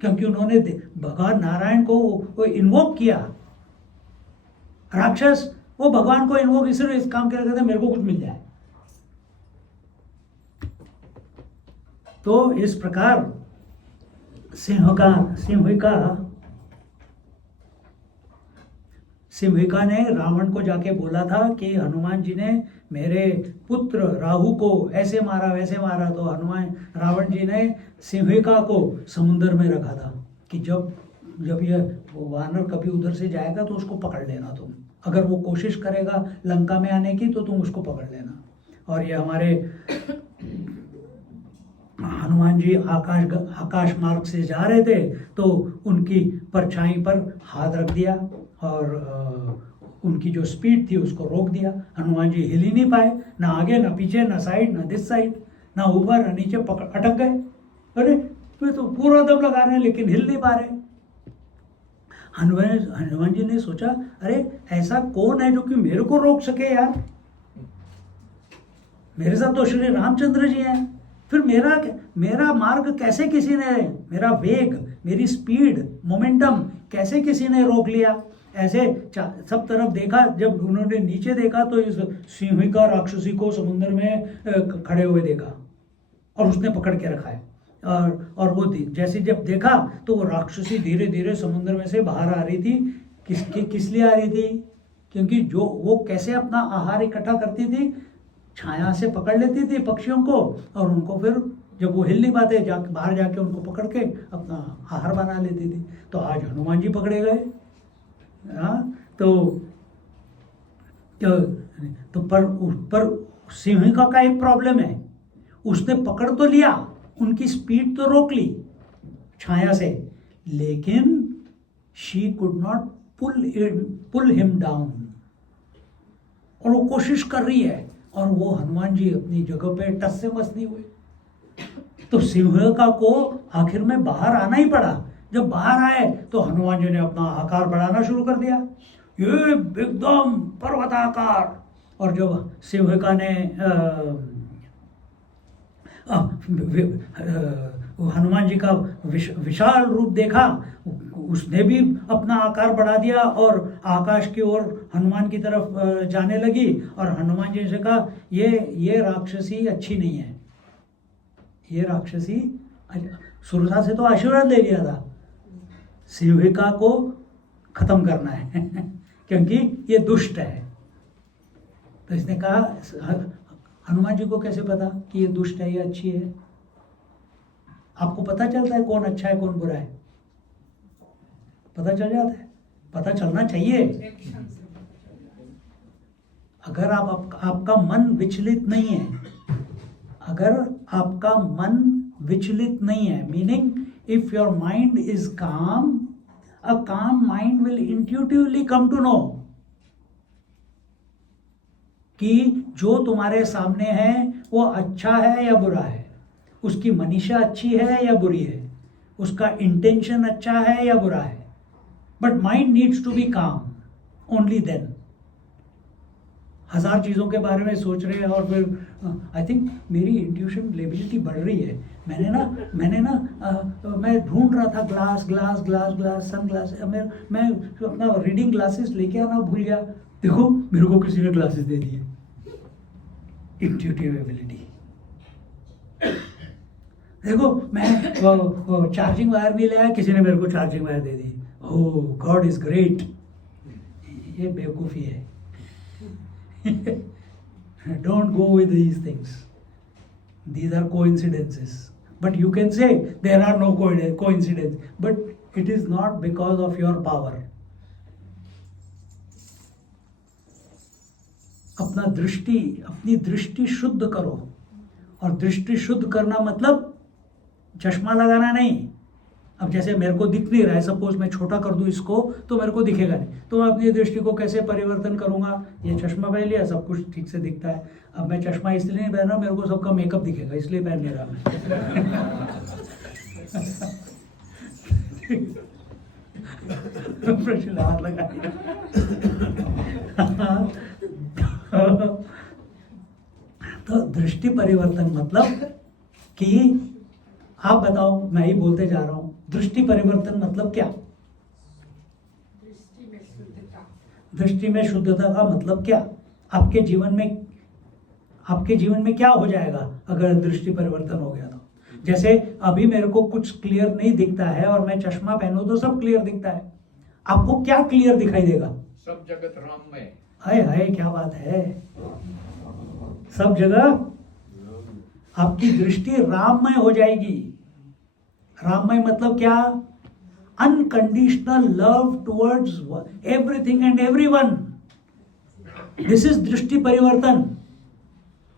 क्योंकि उन्होंने भगवान नारायण को इन्वोक किया. राक्षस वो भगवान को इन्वोक इसलिए इस काम के लिए करते मेरे को कुछ मिल जाए. तो इस प्रकार सिंहिका ने रावण को जाके बोला था कि हनुमान जी ने मेरे पुत्र राहु को ऐसे मारा वैसे मारा. तो रावण जी ने सिंहिका को समुद्र में रखा था कि जब ये वानर कभी उधर से जाएगा तो उसको पकड़ लेना तुम. अगर वो कोशिश करेगा लंका में आने की तो तुम उसको पकड़ लेना. और ये हमारे हनुमान जी आकाश मार्ग से जा रहे थे तो उनकी परछाई पर हाथ रख दिया और उनकी जो स्पीड थी उसको रोक दिया. हनुमान जी हिल ही नहीं पाए, ना आगे ना पीछे, ना साइड ना दिस साइड, ना ऊपर ना नीचे, अटक गए. अरे वे तो पूरा दम लगा रहे हैं लेकिन हिल नहीं पा रहे. हनुमान जी ने सोचा अरे ऐसा कौन है जो कि मेरे को रोक सके यार. मेरे साथ तो श्री रामचंद्र जी हैं. फिर मेरा मार्ग कैसे किसी ने, मेरा वेग, मेरी स्पीड, मोमेंटम कैसे किसी ने रोक लिया. ऐसे सब तरफ देखा. जब उन्होंने नीचे देखा तो इस सिंहिका राक्षसी को समुद्र में खड़े हुए देखा और उसने पकड़ के रखा है. और वो जैसे जब देखा तो वो राक्षसी धीरे धीरे समुद्र में से बाहर आ रही थी. किस लिए आ रही थी? क्योंकि जो वो कैसे अपना आहार इकट्ठा करती थी, छाया से पकड़ लेती थी पक्षियों को और उनको फिर जब वो हिल नहीं पाते बाहर जाके उनको पकड़ के अपना आहार बना लेती थी. तो आज हनुमान जी पकड़े गए. तो पर सिंहिका का एक प्रॉब्लम है. उसने पकड़ तो लिया, उनकी स्पीड तो रोक ली छाया से, लेकिन she could not pull him down. और वो कोशिश कर रही है और वो हनुमान जी अपनी जगह पे टस से मस नहीं हुए. तो सिंहिका को आखिर में बाहर आना ही पड़ा. जब बाहर आए तो हनुमान जी ने अपना आकार बढ़ाना शुरू कर दिया, ये एकदम पर्वताकार. और जब सिंहिका ने हनुमान जी का विशाल रूप देखा, उसने भी अपना आकार बढ़ा दिया और आकाश की ओर हनुमान की तरफ जाने लगी. और हनुमान जी से कहा ये राक्षसी अच्छी नहीं है. ये राक्षसी सुरसा से तो आशीर्वाद ले लिया था, सिंहिका को खत्म करना है क्योंकि ये दुष्ट है. तो इसने कहा हनुमान जी को कैसे पता कि ये दुष्ट है या अच्छी है? आपको पता चलता है कौन अच्छा है कौन बुरा है? पता चल जाता है. पता चलना चाहिए. अगर आपका मन विचलित नहीं है, अगर आपका मन विचलित नहीं है, meaning if your mind is calm, a calm mind will intuitively come to know कि जो तुम्हारे सामने है वो अच्छा है या बुरा है, उसकी मनीषा अच्छी है या बुरी है, उसका इंटेंशन अच्छा है या बुरा है. But mind needs to be calm, only then. हजार चीज़ों के बारे में सोच रहे हैं और फिर आई थिंक मेरी इंट्यूशन एबिलिटी बढ़ रही है. मैं ढूंढ रहा था ग्लास सन ग्लास. मैं अपना रीडिंग ग्लासेस लेके आना भूल गया. देखो मेरे को किसी ने ग्लासेस दे दिए. Intuitive ability. देखो मैं चार्जिंग वायर नहीं लाया, किसी ने मेरे को charging wire they the. Oh God is great. ये बेवकूफ़ी है. Don't go with these things. These are coincidences. But you can say there are no coincidences. But It is not because of your power. अपनी दृष्टि शुद्ध करो, और दृष्टि शुद्ध करना मतलब चश्मा लगाना नहीं। अब जैसे मेरे को दिख नहीं रहा है, सपोज मैं छोटा कर दूं इसको तो मेरे को दिखेगा नहीं, तो मैं अपनी दृष्टि को कैसे परिवर्तन करूंगा? ये चश्मा पहन लिया, सब कुछ ठीक से दिखता है। अब मैं चश्मा इसलिए नहीं पहन रहा, मेरे को सबका मेकअप दिखेगा, इसलिए पहन नहीं रहा मैं। प्रश्न हाथ लगा तो दृष्टि परिवर्तन मतलब कि आप बताओ, मैं ही बोलते जा रहा हूं, दृष्टि परिवर्तन मतलब क्या? दृष्टि में शुद्धता का मतलब क्या? आपके जीवन में क्या हो जाएगा अगर दृष्टि परिवर्तन हो गया तो? जैसे अभी मेरे को कुछ क्लियर नहीं दिखता है और मैं चश्मा पहनूं तो सब क्लियर दिखता है। आपको क्या क्लियर दिखाई देगा? सब जगत राम में। हाय हाय, क्या बात है! सब जगह आपकी दृष्टि राममय हो जाएगी। राममय मतलब क्या? Unconditional love towards everything and everyone. This is दृष्टि परिवर्तन।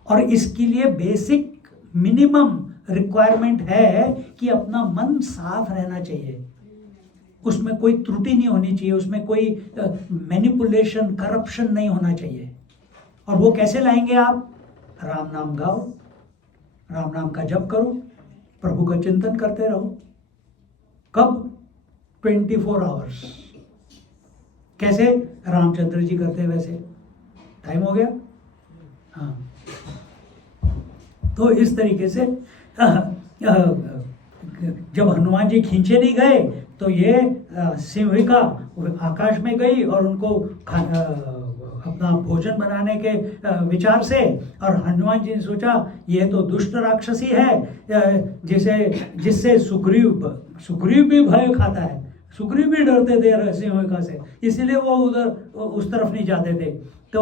और इसके लिए बेसिक मिनिमम रिक्वायरमेंट है कि अपना मन साफ रहना चाहिए, उसमें कोई त्रुटि नहीं होनी चाहिए, उसमें कोई मैनिपुलेशन, करप्शन नहीं होना चाहिए। और वो कैसे लाएंगे आप? राम नाम गाओ, राम नाम का जप करो, प्रभु का चिंतन करते रहो। कब? 24 आवर्स। कैसे? रामचंद्र जी करते हैं वैसे। टाइम हो गया? हाँ। तो इस तरीके से जब हनुमान जी खींचे नहीं गए तो ये सिंहिका आकाश में गई और उनको अपना भोजन बनाने के विचार से, और हनुमान जी ने सोचा ये तो दुष्ट राक्षसी है जिससे सुग्रीव भी भय खाता है। सुग्रीव भी डरते थे सिंहिका से, इसीलिए वो उधर उस तरफ नहीं जाते थे। तो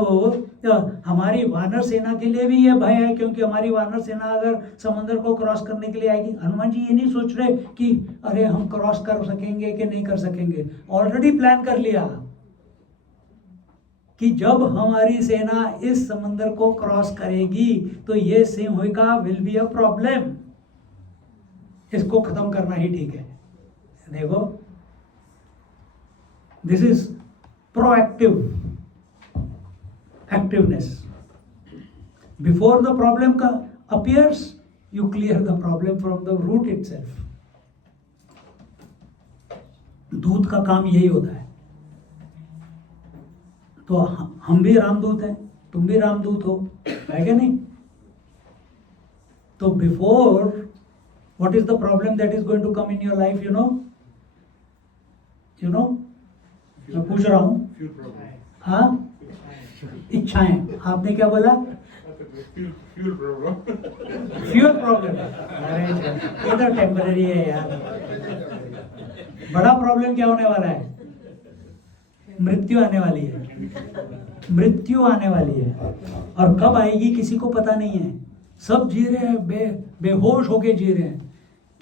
हमारी वानर सेना के लिए भी ये भय है, क्योंकि हमारी वानर सेना अगर समुद्र को क्रॉस करने के लिए आएगी, हनुमान जी ये नहीं सोच रहे कि अरे हम क्रॉस कर सकेंगे कि नहीं कर सकेंगे। ऑलरेडी प्लान कर लिया कि जब हमारी सेना इस समुद्र को क्रॉस करेगी तो ये Simhika will be a problem, इसको खत्म करना ही ठीक है। देखो, this is proactive activeness. Before the problem appears, you clear the problem from the root itself. दूत का काम यही होता है। तो हम भी रामदूत हैं, तुम भी रामदूत हो, है क्या नहीं? तो before, what is the problem that is going to come in your life, you know? मैं पूछ रहा हूं। हाँ, इच्छाएं। आपने क्या बोला? Fuel problem. अरे ये तो टेम्पररी है यार। बड़ा प्रॉब्लम क्या होने वाला है? मृत्यु आने वाली है। मृत्यु आने वाली है, और कब आएगी किसी को पता नहीं है। सब जी रहे हैं, बेहोश होके जी रहे हैं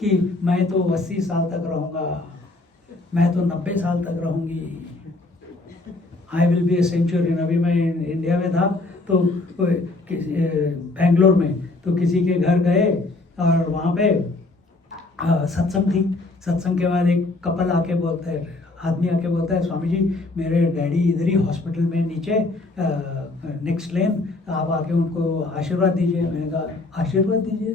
कि मैं तो 80 साल तक रहूंगा, मैं तो 90 साल तक रहूंगी, I will be A Centurion. अभी मैं इंडिया में था तो बेंगलोर में, तो किसी के घर गए और वहाँ पे सत्संग थी। सत्संग के बाद एक कपल आके बोलता है, आदमी आके बोलता है, स्वामी जी मेरे डैडी इधर ही हॉस्पिटल में नीचे नेक्स्ट लेन, आप आके उनको आशीर्वाद दीजिए। मैंने कहा आशीर्वाद दीजिए,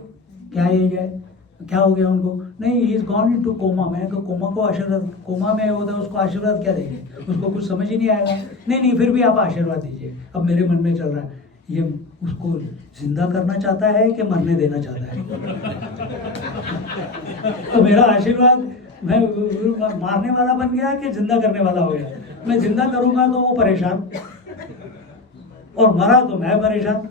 क्या ये जाए, क्या हो गया उनको? नहीं, he is gone into coma. मैंने कहा कोमा को आशीर्वाद, कोमा में होता है उसको आशीर्वाद क्या देंगे, उसको कुछ समझ ही नहीं आएगा। नहीं फिर भी आप आशीर्वाद दीजिए। अब मेरे मन में चल रहा है, ये उसको जिंदा करना चाहता है कि मरने देना चाहता है? तो मेरा आशीर्वाद, मैं मारने वाला बन गया कि जिंदा करने वाला हो गया? मैं जिंदा करूंगा तो वो परेशान, और मरा तो मैं परेशान,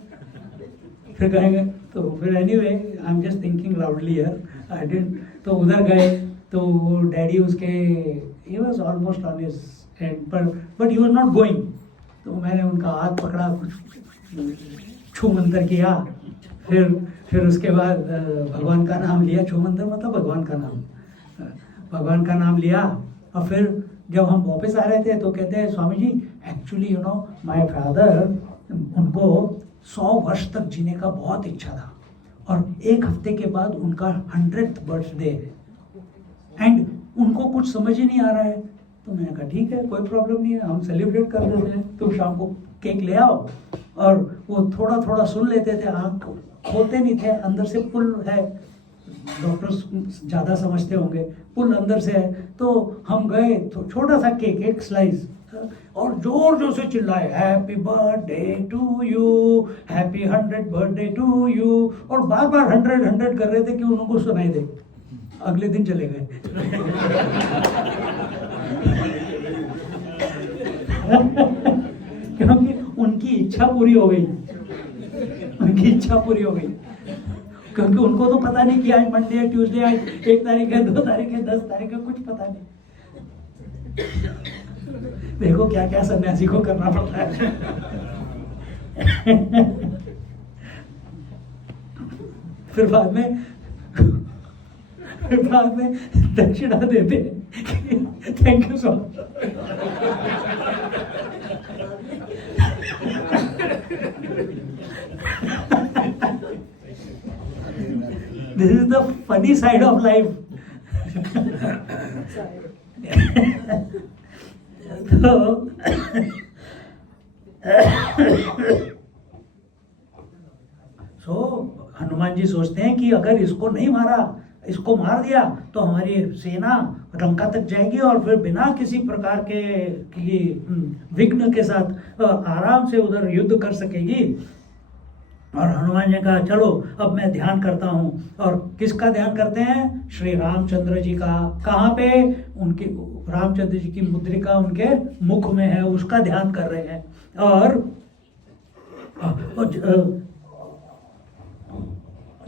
फिर कहेंगे। तो फिर anyway, I am just thinking loudly here, I didn't. तो उधर गए तो वो डैडी उसके, he was almost on his and, but he was not going. तो मैंने उनका हाथ पकड़ा, छू मंतर किया, फिर उसके बाद भगवान का नाम लिया। छू मंतर मतलब भगवान का नाम। भगवान का नाम लिया। और फिर जब हम वापस आ रहे थे तो कहते हैं Swami ji actually you know my father, उनको 100 वर्ष तक जीने का बहुत इच्छा था और 1 हफ्ते के बाद उनका 100th बर्थडे है एंड उनको कुछ समझ ही नहीं आ रहा है। तो मैंने कहा ठीक है, कोई प्रॉब्लम नहीं है, हम सेलिब्रेट कर देते हैं, तुम शाम को केक ले आओ। और वो थोड़ा थोड़ा सुन लेते थे, आँख खोलते नहीं थे, अंदर से पुल है, डॉक्टर्स ज़्यादा समझते होंगे, पुल अंदर से है। तो हम गए तो छोटा सा केक, 1 स्लाइस, और जोर जोर से चिल्लाए happy birthday to you, happy 100th birthday to you, और बार बार 100 कर रहे थे कि उनको सुनाई दे। अगले दिन चले गए। क्योंकि उनकी इच्छा पूरी हो गई, उनकी इच्छा पूरी हो गई, क्योंकि उनको तो पता नहीं कि आज मंडे है, ट्यूसडे, आज 1 तारीख है, 2 तारीख है, 10 तारीख है, कुछ पता नहीं। देखो क्या क्या सन्यासी को करना पड़ता है। फिर बाद में दक्षिणा देते, thank you so much. This is the funny side of life. तो हनुमान जी सोचते हैं कि अगर इसको नहीं मारा, इसको मार दिया तो हमारी सेना लंका तक जाएगी और फिर बिना किसी प्रकार के विघ्न के साथ आराम से उधर युद्ध कर सकेगी। और हनुमान जी कहा चलो अब मैं ध्यान करता हूँ। और किसका ध्यान करते हैं? श्री रामचंद्र जी का। कहाँ पे? उनके रामचंद्र जी की मुद्रिका उनके मुख में है, उसका ध्यान कर रहे हैं। और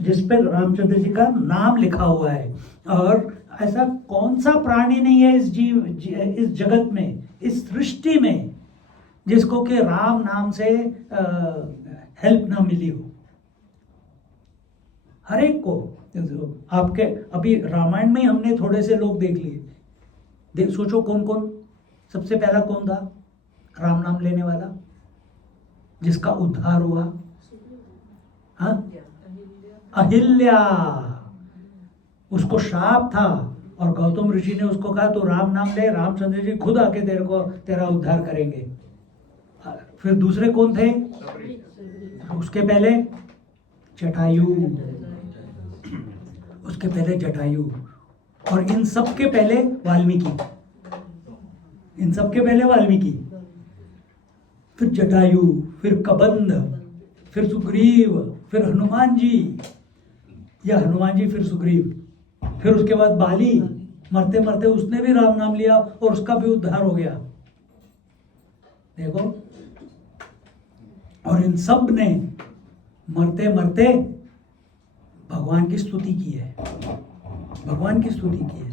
जिस पे रामचंद्र जी का नाम लिखा हुआ है। और ऐसा कौन सा प्राणी नहीं है इस जगत में, इस सृष्टि में, जिसको कि राम नाम से हेल्प ना मिली हो। हर एक को। आपके अभी रामायण में हमने थोड़े से लोग देख लिए, सोचो कौन कौन। सबसे पहला कौन था राम नाम लेने वाला जिसका उद्धार हुआ? हाँ, अहिल्या। उसको श्राप था और गौतम ऋषि ने उसको कहा तो राम नाम ले, रामचंद्र जी खुद आके तेरा उद्धार करेंगे। फिर दूसरे कौन थे? उसके पहले जटायु, उसके पहले जटायु, और इन सब के पहले वाल्मीकि, इन सब के पहले वाल्मीकि, फिर जटायु, फिर कबंध, फिर सुग्रीव, फिर हनुमान जी, या हनुमान जी फिर सुग्रीव, फिर उसके बाद बाली। मरते मरते उसने भी राम नाम लिया और उसका भी उद्धार हो गया। देखो, और इन सब ने मरते मरते भगवान की स्तुति की है, भगवान की स्तुति की है।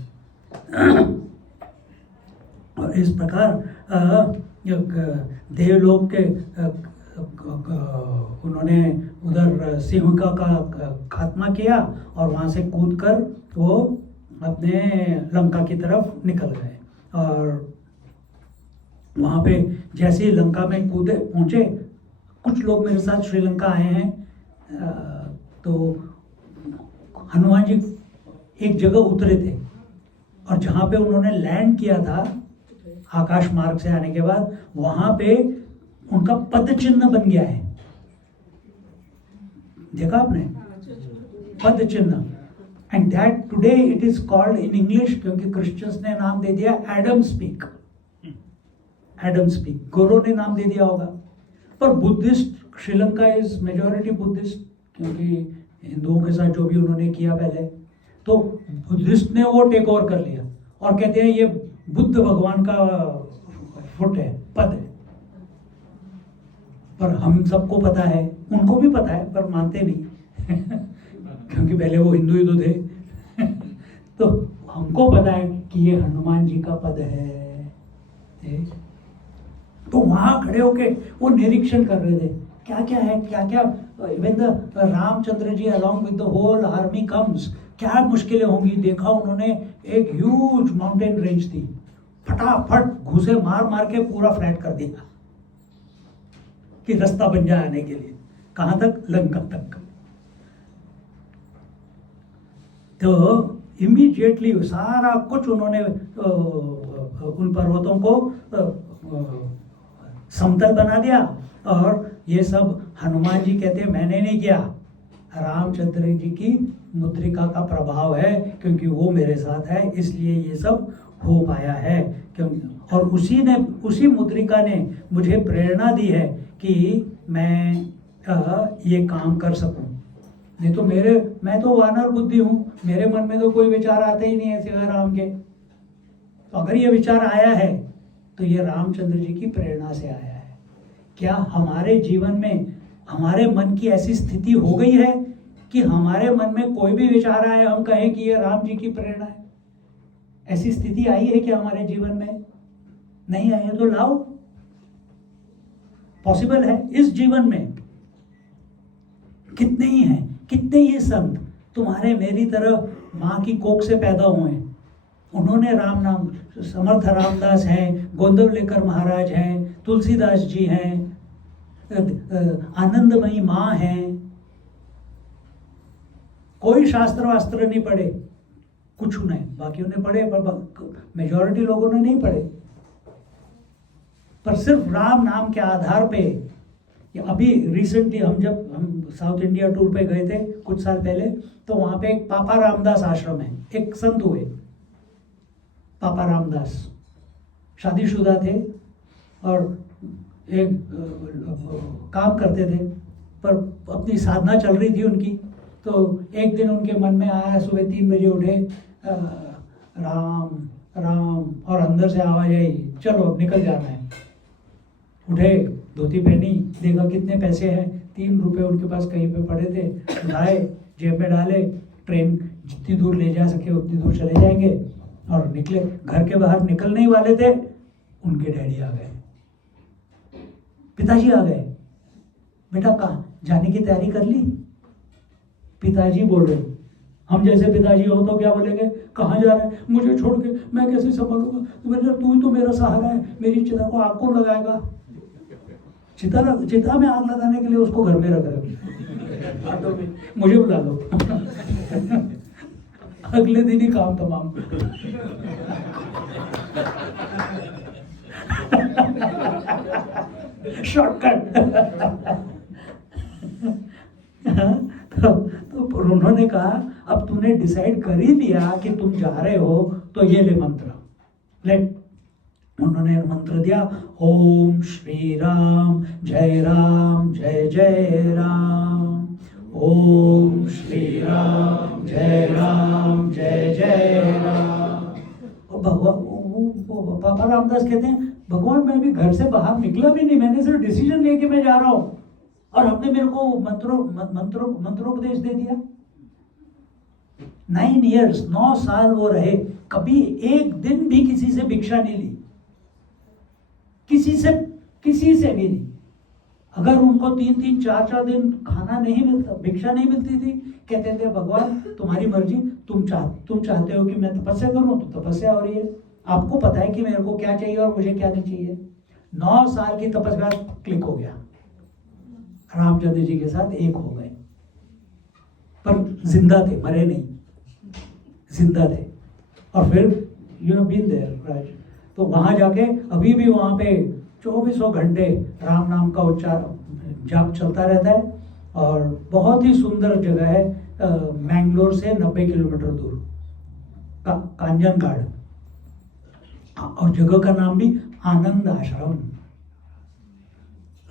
और इस प्रकार देवलोक के उन्होंने उधर सिंहिका का खात्मा किया और वहाँ से कूदकर वो अपने लंका की तरफ निकल गए। और वहाँ पे जैसे ही लंका में कूदे पहुँचे, कुछ लोग मेरे साथ श्रीलंका आए हैं, तो हनुमान जी एक जगह उतरे थे और जहाँ पे उन्होंने लैंड किया था आकाश मार्ग से आने के बाद, वहाँ पे उनका पद चिन्ह बन गया है। देखा आपने? पद चिन्ह। And that today it is called in English, क्योंकि क्रिश्चियंस ने नाम दे दिया एडम स्पीक, एडम स्पीक। गोरों ने नाम दे दिया होगा, पर Buddhist, Sri Lanka is majority Buddhist, क्योंकि हिंदुओं के साथ जो भी उन्होंने किया पहले, तो बुद्धिस्ट ने वो टेक ओवर कर लिया और कहते हैं ये बुद्ध भगवान का फुट है, पद है। पर हम सबको पता है, उनको भी पता है, पर मानते नहीं क्योंकि पहले वो हिंदू ही तो थे तो हमको पता है कि ये हनुमान जी का पद है। तो वहां खड़े होके वो निरीक्षण कर रहे थे, क्या क्या है, क्या क्या। When the Ramchandra ji along with the whole army comes, क्या मुश्किलें होंगी। देखा उन्होंने एक ह्यूज माउंटेन रेंज थी, फटाफट घुसे मार मार के पूरा फ्लैट कर दिया कि रास्ता बन जाए आने के लिए। कहां तक? लंका तक। तो इमीडिएटली सारा कुछ उन्होंने उन पर्वतों को समतल बना दिया। और ये सब हनुमान जी कहते हैं मैंने नहीं किया, रामचंद्र जी की मुद्रिका का प्रभाव है, क्योंकि वो मेरे साथ है इसलिए ये सब हो पाया है। क्योंकि और उसी मुद्रिका ने मुझे प्रेरणा दी है कि मैं ये काम कर सकूं। नहीं तो मैं तो वानर बुद्धि हूँ, मेरे मन में तो कोई विचार आते ही नहीं है सिवाय राम के। तो अगर ये विचार आया है तो ये रामचंद्र जी की प्रेरणा से आया है। क्या हमारे जीवन में हमारे मन की ऐसी स्थिति हो गई है कि हमारे मन में कोई भी विचार आए हम कहें कि ये राम जी की प्रेरणा है? ऐसी स्थिति आई है कि हमारे जीवन में नहीं आई है तो लाओ, पॉसिबल है इस जीवन में। कितने ही हैं, कितने ही संत तुम्हारे मेरी तरह माँ की कोख से पैदा हुए हैं, उन्होंने राम नाम, समर्थ रामदास हैं, गोंदवलेकर महाराज हैं, तुलसीदास जी हैं, आनंदमयी माँ हैं। कोई शास्त्र वास्त्र नहीं पढ़े, कुछ नहीं, बाकियों ने पढ़े पर मेजॉरिटी लोगों ने नहीं पढ़े। पर सिर्फ राम नाम के आधार पे, अभी रिसेंटली हम साउथ इंडिया टूर पे गए थे कुछ साल पहले, तो वहाँ पे एक पापा रामदास आश्रम है, एक संत हुए पापा रामदास, शादीशुदा थे और एक काम करते थे, पर अपनी साधना चल रही थी उनकी। तो एक दिन उनके मन में आया, सुबह 3 बजे उठे, राम राम, और अंदर से आवाज आई चलो अब निकल जाना है। उठे, धोती पहनी, देखा कितने पैसे हैं, 3 रुपए उनके पास कहीं पे पड़े थे, उठाए जेब में डाले, ट्रेन जितनी दूर ले जा सके उतनी दूर चले जाएंगे, और निकले। घर के बाहर निकलने ही वाले थे, उनके डैडी आ गए, पिताजी आ गए। बेटा कहाँ जाने की तैयारी कर ली? पिताजी बोल रहे, हम जैसे पिताजी हो तो क्या बोलेंगे, कहाँ जा रहे हैं, मुझे छोड़ के मैं कैसे संभालूंगा, तू ही तो मेरा सहारा है, मेरी चिता को आग कौन लगाएगा? चिता में आग लगाने के लिए उसको घर में रख रहे, मुझे बुला लो। अगले दिन ही काम तमाम। शॉर्टकट। तो उन्होंने कहा अब तूने डिसाइड कर ही लिया कि तुम जा रहे हो तो ये ले मंत्र, लेट। उन्होंने मंत्र दिया, ओम श्री राम जय जय राम, ओम श्री राम जय जय राम। और भगवान पापा रामदास कहते हैं, भगवान मैं अभी घर से बाहर निकला भी नहीं, मैंने सिर्फ डिसीजन लेके मैं जा रहा हूँ और आपने मेरे को मंत्रोपदेश दे दिया। 9 years 9 साल वो रहे, कभी एक दिन भी किसी से भिक्षा नहीं ली, किसी से भी नहीं। अगर उनको 3-3 4-4 दिन खाना नहीं मिलता, भिक्षा नहीं मिलती थी, कहते थे भगवान तुम्हारी मर्जी, तुम चाहते हो कि मैं तपस्या करूं तो तपस्या हो रही है, आपको पता है कि मेरे को क्या चाहिए और मुझे क्या नहीं चाहिए। 9 साल की तपस्या क्लिक हो गया, रामचंद्र जी के साथ एक हो गए, पर जिंदा थे, मरे नहीं, जिंदा थे। और फिर you have been there right. तो वहां जाके अभी भी वहां पे 2400 घंटे राम नाम का उच्चारण जाप चलता रहता है, और बहुत ही सुंदर जगह है, मैंगलोर से 90 किलोमीटर दूर कांजन घाट, और जगह का नाम भी आनंद आश्रम।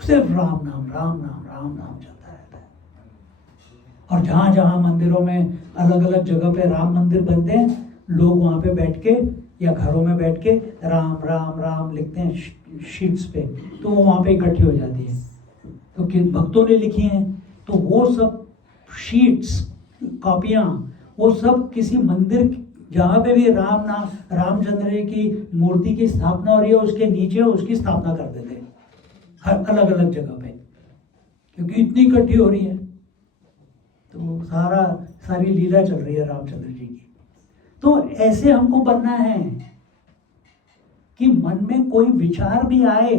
सिर्फ राम नाम चलता रहता है। और जहां जहां मंदिरों में अलग अलग जगह पे राम मंदिर बनते हैं, लोग वहां पे बैठ के या घरों में बैठ के राम राम राम लिखते हैं शीट्स पे, तो वो वहां पे इकट्ठी हो जाती है। तो किन भक्तों ने लिखी हैं, तो वो सब शीट्स, कॉपियां, वो सब किसी मंदिर जहाँ पे भी राम नाम रामचंद्र की मूर्ति की स्थापना हो रही है उसके नीचे उसकी स्थापना कर देते हैं, हर अलग अलग जगह पे, क्योंकि इतनी इकट्ठी हो रही है। तो सारी लीला चल रही है रामचंद्र जी की। तो ऐसे हमको बनना है कि मन में कोई विचार भी आए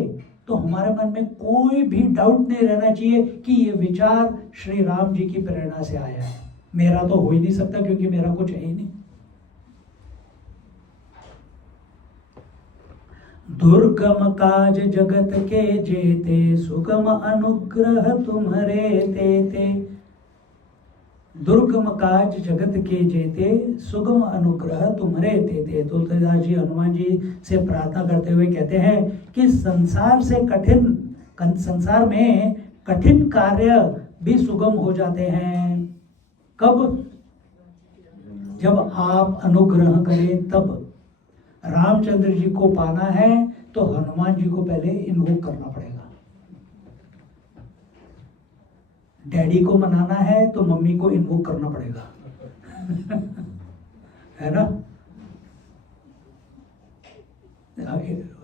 तो हमारे मन में कोई भी डाउट नहीं रहना चाहिए कि ये विचार श्री राम जी की प्रेरणा से आया है, मेरा तो हो ही नहीं सकता क्योंकि मेरा कुछ है ही नहीं। दुर्गम काज जगत के जेते, सुगम अनुग्रह तुम्हारे तेते। दुर्गम काज जगत के जेते, सुगम अनुग्रह तुम्हारे तेते। तुलसीदास जी हनुमान जी से प्रार्थना करते हुए कहते हैं कि संसार में कठिन कार्य भी सुगम हो जाते हैं। कब? जब आप अनुग्रह करें तब। रामचंद्र जी को पाना है तो हनुमान जी को पहले इन्वोक करना पड़ेगा। डैडी को मनाना है तो मम्मी को इन्वोक करना पड़ेगा। है ना?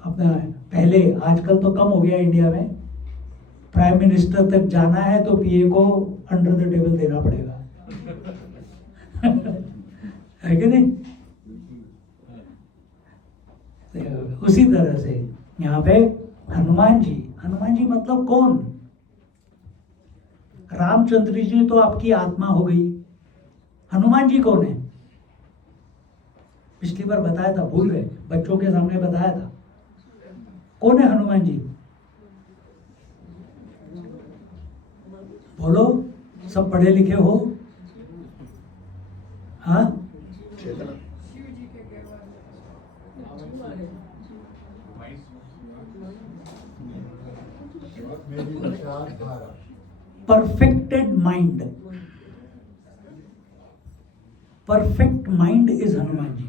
अपना पहले, आजकल तो कम हो गया इंडिया में, प्राइम मिनिस्टर तक जाना है तो पीए को अंडर द टेबल देना पड़ेगा। है कि नहीं? उसी तरह से यहाँ पे हनुमान जी मतलब कौन? रामचंद्र जी तो आपकी आत्मा हो गई। हनुमान जी कौन है? पिछली बार बताया था, भूल गए, बच्चों के सामने बताया था। कौन है हनुमान जी? बोलो, सब पढ़े लिखे हो? हाँ, perfected mind. Perfect mind is Hanuman ji.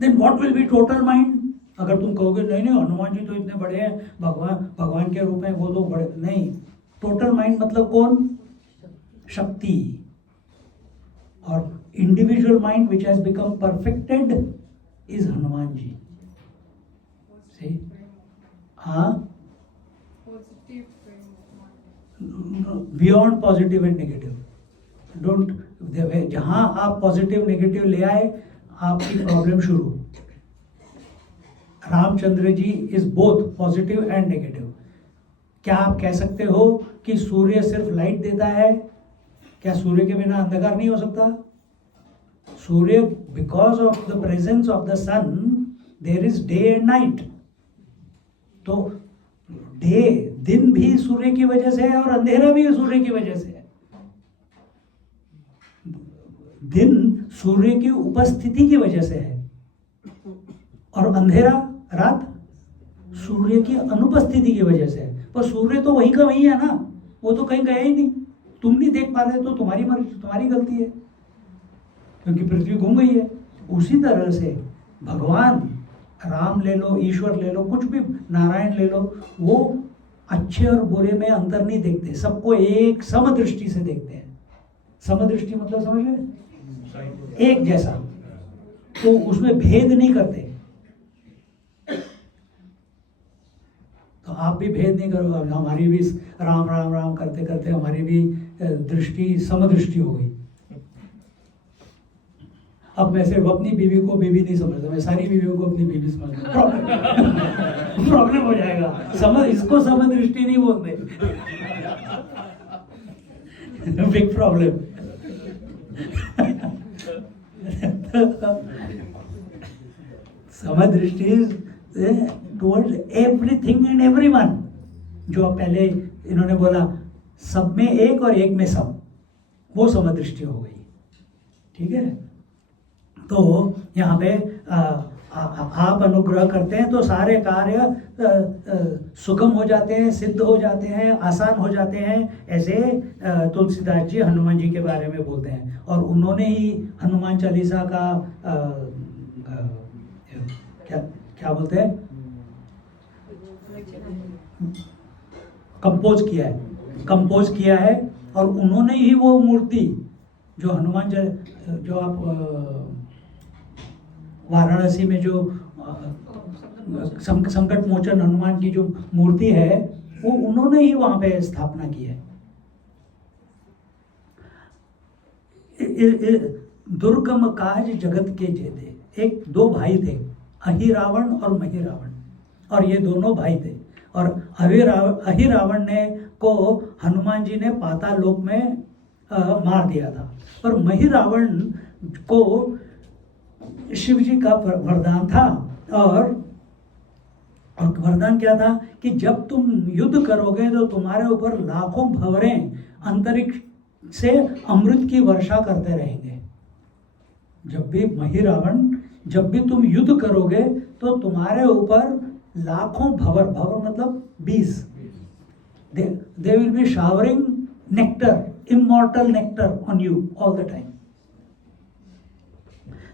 Then what will be total mind? अगर तुम कहोगे नहीं हनुमान जी तो इतने बड़े हैं, भगवान के रूप में, वो तो बड़े नहीं। टोटल माइंड मतलब कौन? शक्ति। और individual mind which has become perfected is Hanuman ji. See? हाँ, beyond positive and negative. Don't, जहां आप पॉजिटिव नेगेटिव ले आए आपकी प्रॉब्लम शुरू। Ramchandra ji is both positive and negative. क्या आप कह सकते हो कि सूर्य सिर्फ लाइट देता है? क्या सूर्य के बिना अंधकार नहीं हो सकता? सूर्य, because of the presence of the sun there is day and night. तो दिन भी सूर्य की वजह से है और अंधेरा भी सूर्य की वजह से है। दिन सूर्य की उपस्थिति की वजह से है और अंधेरा, रात, सूर्य की अनुपस्थिति की वजह से है। पर सूर्य तो वही का वही है ना, वो तो कहीं गया ही नहीं। तुम नहीं देख पा रहे तो तुम्हारी मर्जी, तुम्हारी गलती है, क्योंकि पृथ्वी घूम गई है। उसी तरह से भगवान, राम ले लो, ईश्वर ले लो, कुछ भी, नारायण ले लो, वो अच्छे और बुरे में अंतर नहीं देखते, सबको एक समदृष्टि से देखते हैं। समदृष्टि मतलब समझ रहे? एक जैसा, तो उसमें भेद नहीं करते। तो आप भी भेद नहीं करो। हमारी भी राम राम राम करते करते हमारी भी दृष्टि समदृष्टि हो गई। अब मैं सिर्फ अपनी बीवी को बीवी नहीं समझता, मैं सारी बीवियों को अपनी बीवी समझता। प्रॉब्लम हो जाएगा। इसको समदृष्टि नहीं बोलते। Big problem. Samadrishti towards everything and everyone. जो पहले इन्होंने बोला, सब में एक और एक में सब, वो समदृष्टि हो गई। ठीक है? तो यहाँ पे आप अनुग्रह करते हैं तो सारे कार्य सुगम हो जाते हैं, सिद्ध हो जाते हैं, आसान हो जाते हैं। ऐसे तुलसीदास जी हनुमान जी के बारे में बोलते हैं और उन्होंने ही हनुमान चालीसा का क्या बोलते हैं, कंपोज किया है। और उन्होंने ही वो मूर्ति जो हनुमान जो आप वाराणसी में जो संकट मोचन हनुमान की जो मूर्ति है, वो उन्होंने ही वहां पे स्थापना की है। दुर्गम काज जगत के जेते। एक दो भाई थे, अहिरावण और महिरावण, और ये दोनों भाई थे। और अहिरावण ने को हनुमान जी ने पाताल लोक में मार दिया था। और महिरावण को शिव जी का वरदान था, और वरदान क्या था कि जब तुम युद्ध करोगे तो तुम्हारे ऊपर लाखों भंवरें अंतरिक्ष से अमृत की वर्षा करते रहेंगे। जब भी तुम युद्ध करोगे तो तुम्हारे ऊपर लाखों भंवर मतलब 20, they will be showering nectar, immortal nectar on you all the time.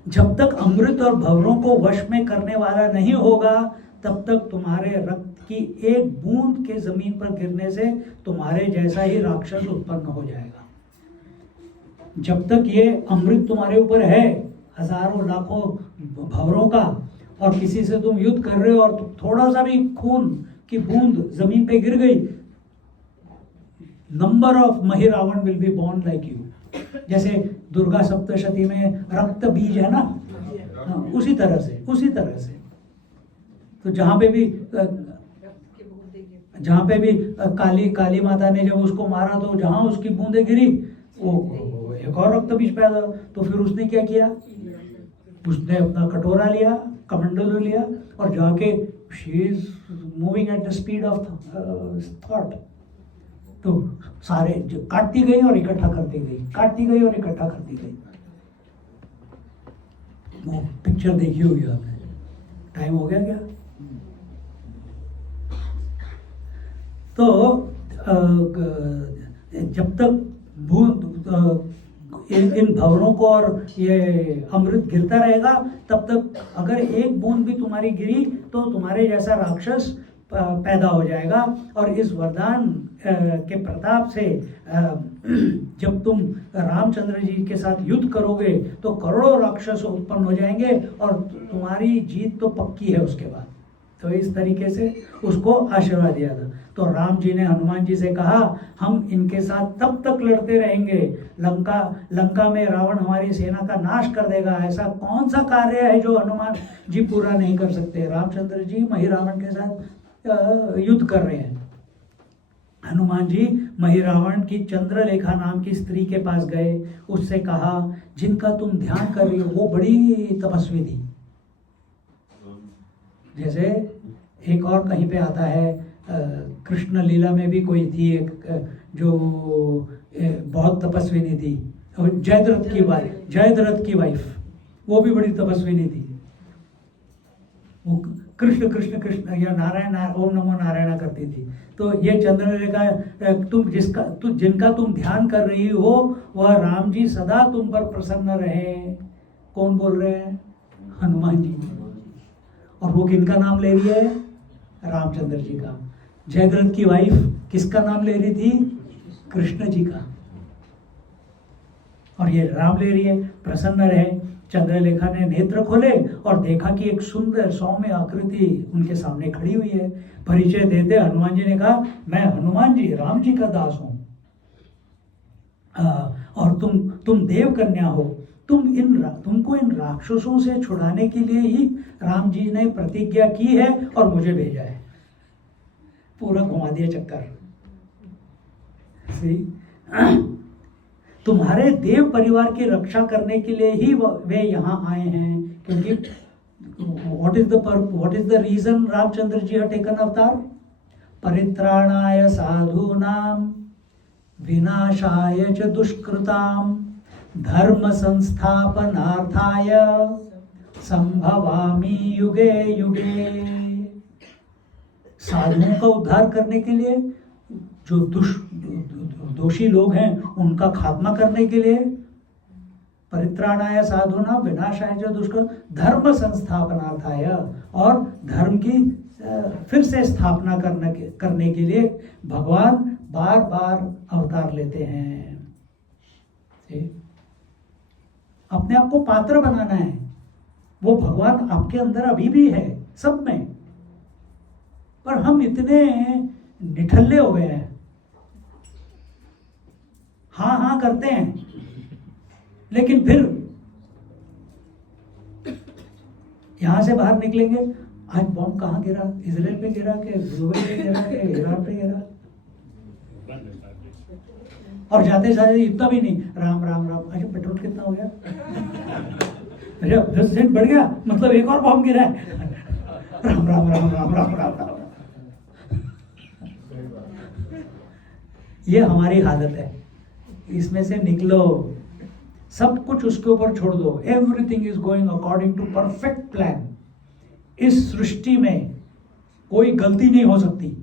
जब तक अमृत और भंवरों को वश में करने वाला नहीं होगा तब तक तुम्हारे रक्त की एक बूंद के जमीन पर गिरने से तुम्हारे जैसा ही राक्षस उत्पन्न हो जाएगा। जब तक ये अमृत तुम्हारे ऊपर है, हजारों लाखों भंवरों का, और किसी से तुम युद्ध कर रहे हो और थोड़ा सा भी खून की बूंद जमीन पे गिर गई, number of Mahiravan will be born like you. जैसे दुर्गा सप्तशती में रक्त बीज है ना, उसी तरह से तो जहाँ पे भी काली माता ने जब उसको मारा तो जहाँ उसकी बूंदें गिरी वो एक और रक्त बीज पैदा। तो फिर उसने क्या किया, उसने अपना कटोरा लिया, कमंडलू लिया, और जाके she is moving at the speed of thought, तो सारे काटती गई और इकट्ठा करती गई। वो पिक्चर देखी होगी आपने। टाइम हो गया क्या? तो जब तक इन भंवरों को और ये अमृत गिरता रहेगा तब तक अगर एक बूंद भी तुम्हारी गिरी तो तुम्हारे जैसा राक्षस पैदा हो जाएगा। और इस वरदान के प्रताप से जब तुम रामचंद्र जी के साथ युद्ध करोगे तो करोड़ों राक्षस उत्पन्न हो जाएंगे और तुम्हारी जीत तो पक्की है उसके बाद। तो इस तरीके से उसको आशीर्वाद दिया था। तो राम जी ने हनुमान जी से कहा, हम इनके साथ तब तक लड़ते रहेंगे, लंका में रावण हमारी सेना का नाश कर देगा। ऐसा कौन सा कार्य है जो हनुमान जी पूरा नहीं कर सकते। रामचंद्र जी महिरावण के साथ युद्ध कर रहे हैं। हनुमान जी महिरावण की चंद्रलेखा नाम की स्त्री के पास गए, उससे कहा, जिनका तुम ध्यान कर रही हो वो बड़ी तपस्वी थी। जैसे एक और कहीं पे आता है, कृष्ण लीला में भी कोई थी एक जो बहुत तपस्विनी थी, जयद्रथ की वाइफ, वो भी बड़ी तपस्विनी थी। वो कृष्ण कृष्ण कृष्ण या नारायण ओम नमो नारायण करती थी। तो ये चंद्रलेखा जिनका तुम ध्यान कर रही हो वह राम जी सदा तुम पर प्रसन्न रहे। कौन बोल रहे हैं? हनुमान जी। और वो किनका नाम ले रही है? रामचंद्र जी का। जयद्रथ की वाइफ किसका नाम ले रही थी? कृष्ण जी का। और ये राम ले रही है, प्रसन्न रहे। चंद्रलेखा ने नेत्र खोले और देखा कि एक सुंदर सौम्य आकृति उनके सामने खड़ी हुई है। परिचय देते हनुमान जी ने कहा, मैं हनुमान जी राम जी का दास हूं, और तुम देव कन्या हो। तुमको इन राक्षसों से छुड़ाने के लिए ही राम जी ने प्रतिज्ञा की है और मुझे भेजा है। पूरा घुमा दिया चक्कर। तुम्हारे देव परिवार की रक्षा करने के लिए ही वे यहाँ आए हैं। क्योंकि what is the reason Ramchandra ji have taken avatar? परित्राणाय साधूनां विनाशाय च दुष्कृतां धर्म संस्थापनार्थाय संभवामि युगे युगे। साधुओं का उद्धार करने के लिए, जो दोषी लोग हैं उनका खात्मा करने के लिए, परित्राणाय साधूनां विनाशाय च दुष्कृतां धर्म संस्थापनार्थाय, और धर्म की फिर से स्थापना करने के लिए भगवान बार बार अवतार लेते हैं। अपने आप को पात्र बनाना है। वो भगवान आपके अंदर अभी भी है, सब में, पर हम इतने निठल्ले हो गए हैं, हाँ हाँ करते हैं, लेकिन फिर यहाँ से बाहर निकलेंगे, आज बॉम्ब कहाँ गिरा, इसराइल पे गिरा के दुबई पे गिरा के ईरान पे गिरा, और जाते जाते इतना भी नहीं, राम राम राम, अच्छा पेट्रोल कितना हो गया, अच्छा 10 सेंट बढ़ गया, मतलब एक और बॉम्ब गिरा है, राम राम राम राम राम राम राम। ये हमारी हालत है, इसमें से निकलो, सब कुछ उसके ऊपर छोड़ दो। Everything is going according to perfect plan. इस सृष्टि में कोई गलती नहीं हो सकती,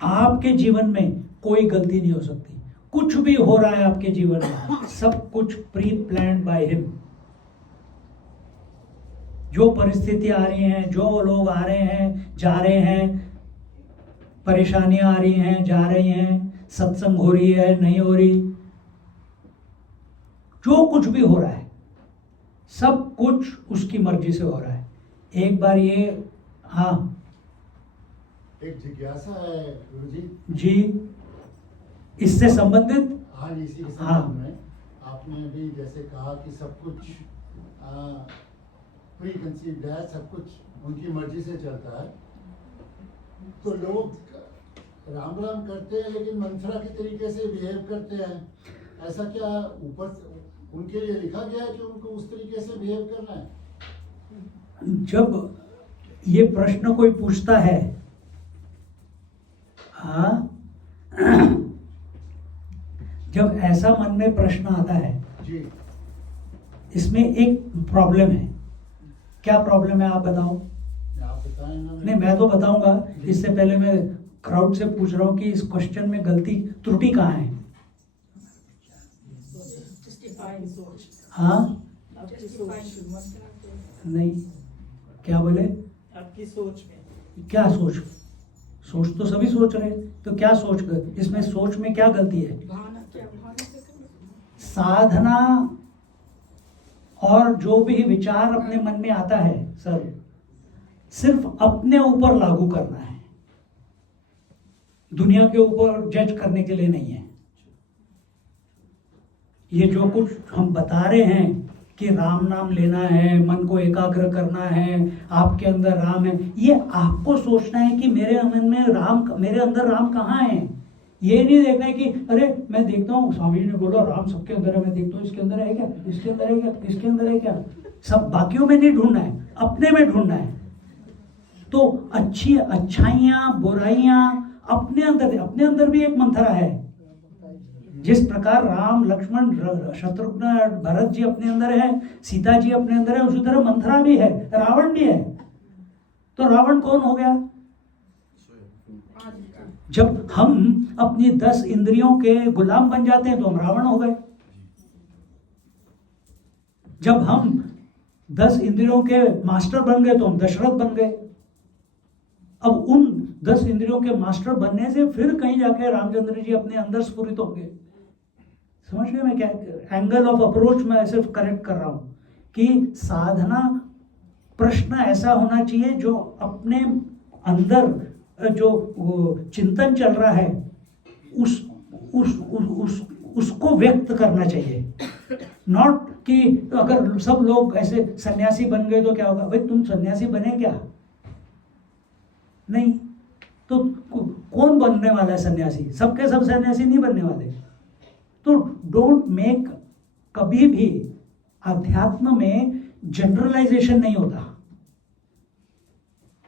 आपके जीवन में कोई गलती नहीं हो सकती। कुछ भी हो रहा है आपके जीवन में, सब कुछ प्री प्लान्ड बाय हिम। जो परिस्थिति आ रही हैं, जो लोग आ रहे हैं जा रहे हैं, परेशानियां आ रही हैं जा रही हैं, सत्संग हो रही है नहीं हो रही, जो कुछ भी हो रहा है सब कुछ उसकी मर्जी से हो रहा है। एक बार ये, हाँ एक जिज्ञासा है गुरुजी जी, इससे संबंधित, हाँ जी, इसी के हाँ। संबंध में आपने अभी जैसे कहा कि सब कुछ प्री कंसीव्ड है, सब कुछ उनकी मर्जी से चलता है, तो लोग राम राम करते हैं लेकिन मंथरा के तरीके से बिहेव करते हैं, ऐसा क्या ऊपर उनके लिए लिखा गया है कि उनको उस तरीके से बिहेव करना है? जब ये प्रश्न कोई पूछता है, हाँ, जब ऐसा मन में प्रश्न आता है जी, इसमें एक प्रॉब्लम है। क्या प्रॉब्लम है आप बताओ? आप बताएं ना। नहीं, मैं तो बताऊंगा, इससे पहले मैं क्राउड से पूछ रहा हूँ कि इस क्वेश्चन में गलती त्रुटि कहाँ है? हाँ, आपकी सोच, नहीं, क्या बोले? आपकी सोच में। क्या सोच? सोच तो सभी सोच रहे हैं, तो क्या सोच कर, इसमें सोच में क्या गलती है? साधना और जो भी विचार अपने मन में आता है सर, सिर्फ अपने ऊपर लागू करना है, दुनिया के ऊपर जज करने के लिए नहीं है। ये जो कुछ हम बता रहे हैं कि राम नाम लेना है, मन को एकाग्र करना है, आपके अंदर राम है, ये आपको सोचना है कि मेरे मन में राम, मेरे अंदर राम कहाँ है। ये नहीं देखना है कि अरे मैं देखता हूँ स्वामी जी ने बोला राम सबके अंदर है, मैं देखता हूँ इसके अंदर है क्या, इसके अंदर है क्या, इसके अंदर है क्या। सब बाकियों में नहीं ढूंढना है, अपने में ढूंढना है। तो अच्छी अच्छाइयाँ बुराइयाँ अपने अंदर भी एक मंथरा है। जिस प्रकार राम लक्ष्मण शत्रुघ्न भरत जी अपने अंदर है, सीता जी अपने अंदर है, उसी तरह मंथरा भी है, रावण भी है। तो रावण कौन हो गया? जब हम अपनी 10 इंद्रियों के गुलाम बन जाते हैं तो हम रावण हो गए। जब हम 10 इंद्रियों के मास्टर बन गए तो हम दशरथ बन गए। अब उन 10 इंद्रियों के मास्टर बनने से फिर कहीं जाके रामचंद्र जी अपने अंदर स्फुरित होंगे। समझ गए मैं क्या एंगल ऑफ अप्रोच मैं सिर्फ करेक्ट कर रहा हूं कि साधना प्रश्न ऐसा होना चाहिए जो अपने अंदर जो चिंतन चल रहा है उसको व्यक्त करना चाहिए। नॉट कि अगर सब लोग ऐसे सन्यासी बन गए तो क्या होगा, भाई तुम सन्यासी बने क्या? नहीं, तो कौन बनने वाला है सन्यासी? सबके सब सन्यासी नहीं बनने वाले। तो डोंट मेक, कभी भी अध्यात्म में जनरलाइजेशन नहीं होता,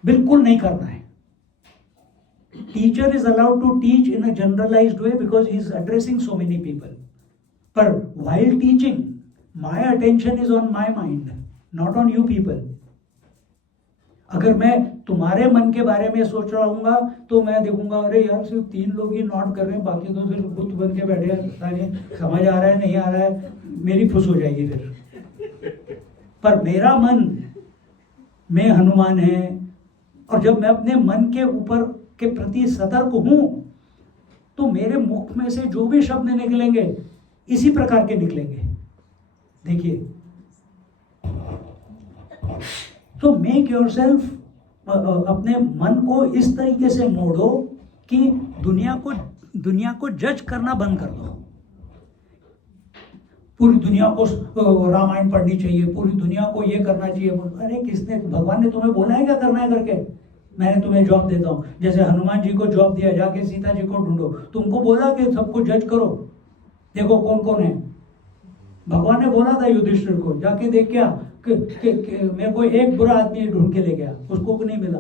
बिल्कुल नहीं करना है। Teacher is allowed to teach in a generalised way because he is addressing so many people, पर while teaching my attention is on my mind, not on you people. अगर मैं तुम्हारे मन के बारे में सोच रहा हूँगा तो मैं देखूंगा अरे यार सिर्फ 3 लोग ही नॉट कर रहे हैं, बाकी तो सिर्फ बुत बन के बैठे हैं, पता नहीं समझ आ रहा है नहीं आ रहा है, मेरी फुस हो जाएगी फिर। पर मेरा मन में हनुमान है, और जब मैं अपने मन के ऊपर के प्रति सतर्क हूं तो मेरे मुख में से जो भी शब्द निकलेंगे इसी प्रकार के निकलेंगे। देखिए, तो मेक योरसेल्फ, अपने मन को इस तरीके से मोड़ो कि दुनिया को जज करना बंद कर दो। पूरी दुनिया को रामायण पढ़नी चाहिए, पूरी दुनिया को ये करना चाहिए। अरे किसने, भगवान ने तुम्हें बोला है क्या करना है करके? मैंने तुम्हें जॉब देता हूँ, जैसे हनुमान जी को जॉब दिया, जाके सीता जी को ढूंढो। तुमको बोला कि सबको जज करो, देखो कौन कौन है। भगवान ने बोला था युधिष्ठिर को, जाके देख क्या कि मेरे को एक बुरा आदमी ढूंढ के ले गया, उसको भी नहीं मिला।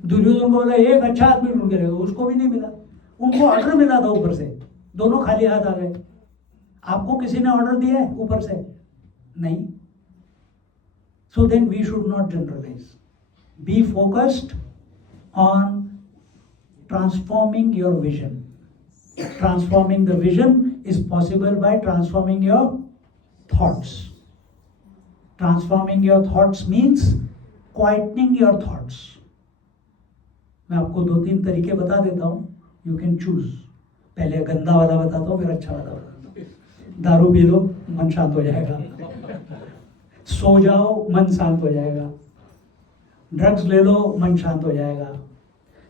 दुर्योधन को बोला एक अच्छा आदमी ढूंढ के ले गया, उसको भी नहीं मिला। उनको ऑर्डर मिला था ऊपर से, दोनों खाली हाथ आ गए। आपको किसी ने ऑर्डर दिया है ऊपर से? नहीं। So then we should not generalise, be focused on transforming your vision. Transforming the vision is possible by transforming your thoughts. Transforming your thoughts means quietening your thoughts. मैं आपको 2-3 तरीके बता देता हूँ, यू कैन चूज. पहले गंदा वाला बताता हूँ, फिर अच्छा वाला बताता हूँ. दारू पी लो, मन शांत हो जाएगा. सो जाओ, मन शांत हो जाएगा. ड्रग्स ले लो, मन शांत हो जाएगा.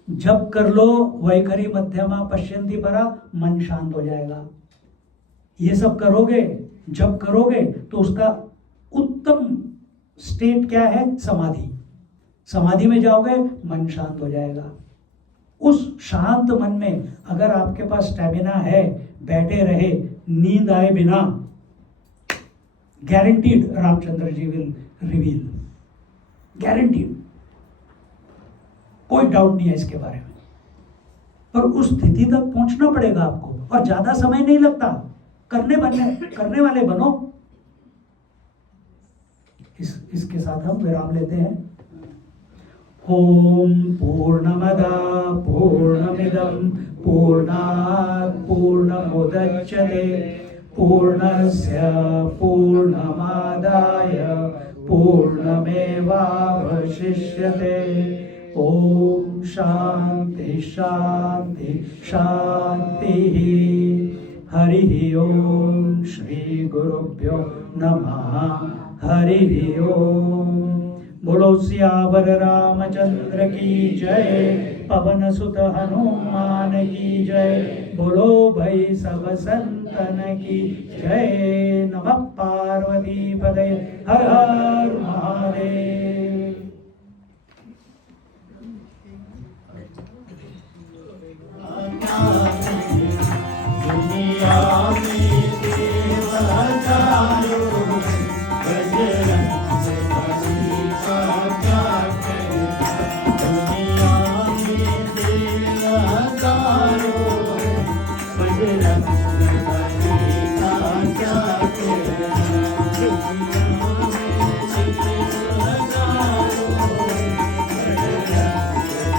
जब कर लो वैखरी मध्यमा पश्यंती परा, मन शांत हो जाएगा. ये सब करोगे, जब करोगे तो उसका उत्तम स्टेट क्या है? समाधि. समाधि में जाओगे, मन शांत हो जाएगा. उस शांत मन में अगर आपके पास स्टेमिना है, बैठे रहे, नींद आए बिना, guaranteed Ramchandra ji will reveal. Guaranteed, कोई डाउट नहीं है इसके बारे में. पर उस स्थिति तक पहुंचना पड़ेगा आपको, और ज्यादा समय नहीं लगता. करने वाले बनो. इसके साथ हम विराम लेते हैं. ओम पूर्णमदा पूर्णमिदं पूर्णात् पूर्णमुदच्यते पूर्णस्य पूर्णमादाय पूर्णमेवावशिष्यते. ओम शांति शांति शांति. हरि ओम. श्री गुरुभ्यो नमः. हरि ओम. बोलो सियावर रामचंद्र की जय, पवन सुत हनुमान की जय. बोलो भाई सब संतन की जय. नमः पार्वती पदे. हर हर महादेव. दुनिया में देव हजारों, बजरंग बली का क्या कहना. दुनिया में देव हजारों, बजरंग बली का क्या कहना. दुनिया में देव हजारों, बजरंग बली का क्या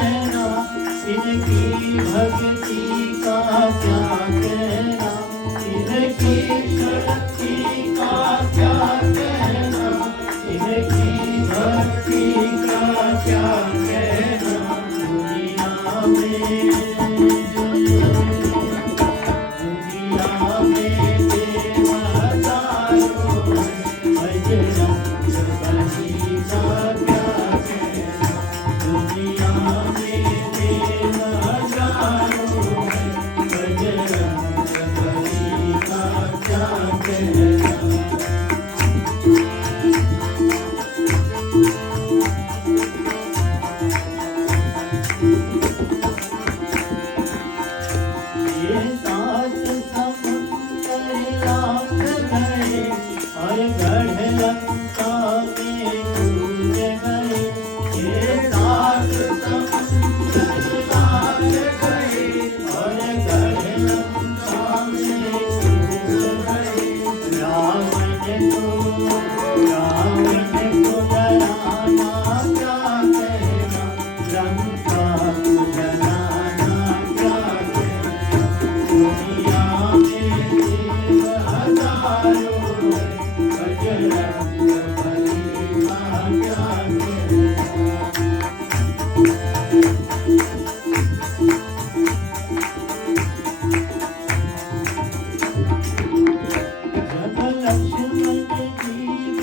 कहना. इनकी भक्ति का क्या कहना. इनकी शक्ति का क्या कहना. इनकी भक्ति का क्या कहना. दुनिया में देव हजारों, बजरंग बली का क्या कहना. दुनिया में देव हजारों, बजरंग बली का क्या कहना. ये सात समुंदर लांघ गए और गढ़ लंका में कूद गए. ये सात समुंदर लांघ गए और गढ़ लंका में कूद गए. रावण को डराना क्या कहना. लंका को जलाना क्या कहना. दुनिया में देव हजारों, बजरंग बली का क्या कहना. जब लक्ष्मण जी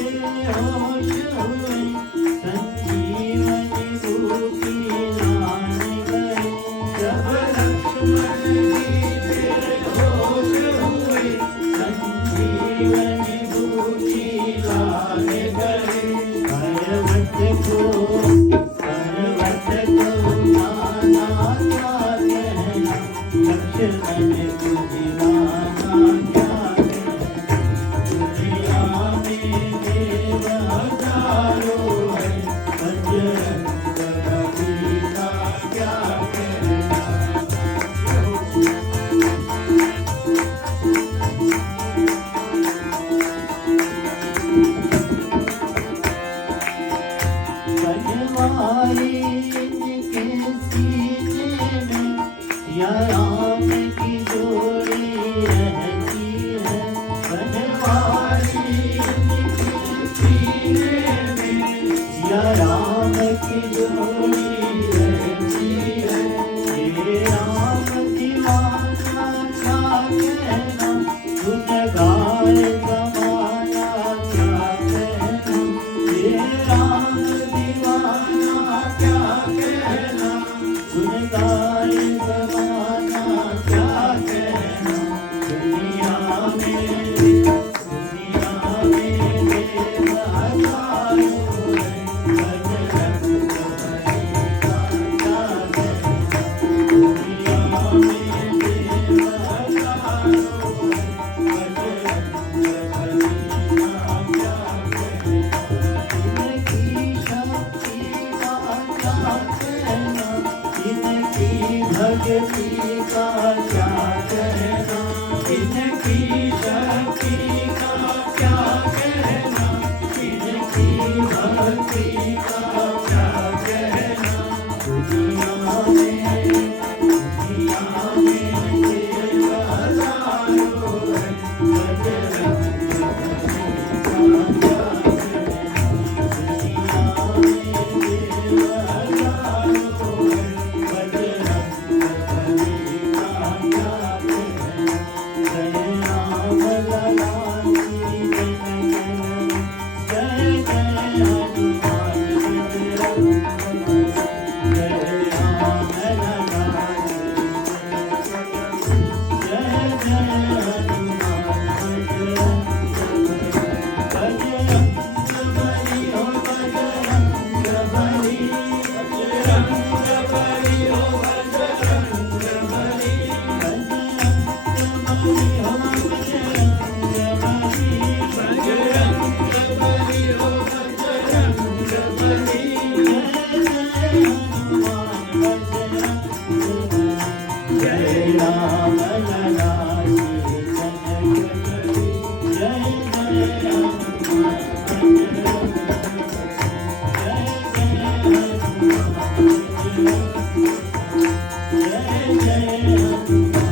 बनवाई इनके सीने में सिया राम की जोड़ी रहती है। बनवाई इनके सीने में सिया राम की जोड़ी रहती है। ये राम दीवाना क्या कहना, सुन गाए जमाना क्या कहना। ये राम दीवाना क्या कहना, सुन गाए जमाना क्या कहना। दुनिया में देव हजारों है, बजरंग बली का क्या कहना। दुनिया में देव हजारों है, बजरंग बली का क्या कहना। इनकी शक्ति का क्या कहना, इनकी भक्ति का क्या कहना। इनकी शक्ति का क्या कहना, इनकी भक्ति का क्या कहना। दुनिया में देव हजारों है, बजरंग बली का क्या कहना। जय राम लला श्री जनकपति, जय जय हनुमान जय जय हनुमान।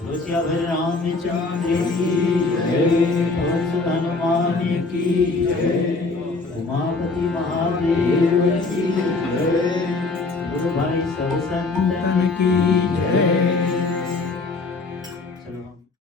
रोसिया भर रामचंद्र की जय, हनुमान की जय, उमापति महादेव की जय, गुरु भाई सब संतन की जय।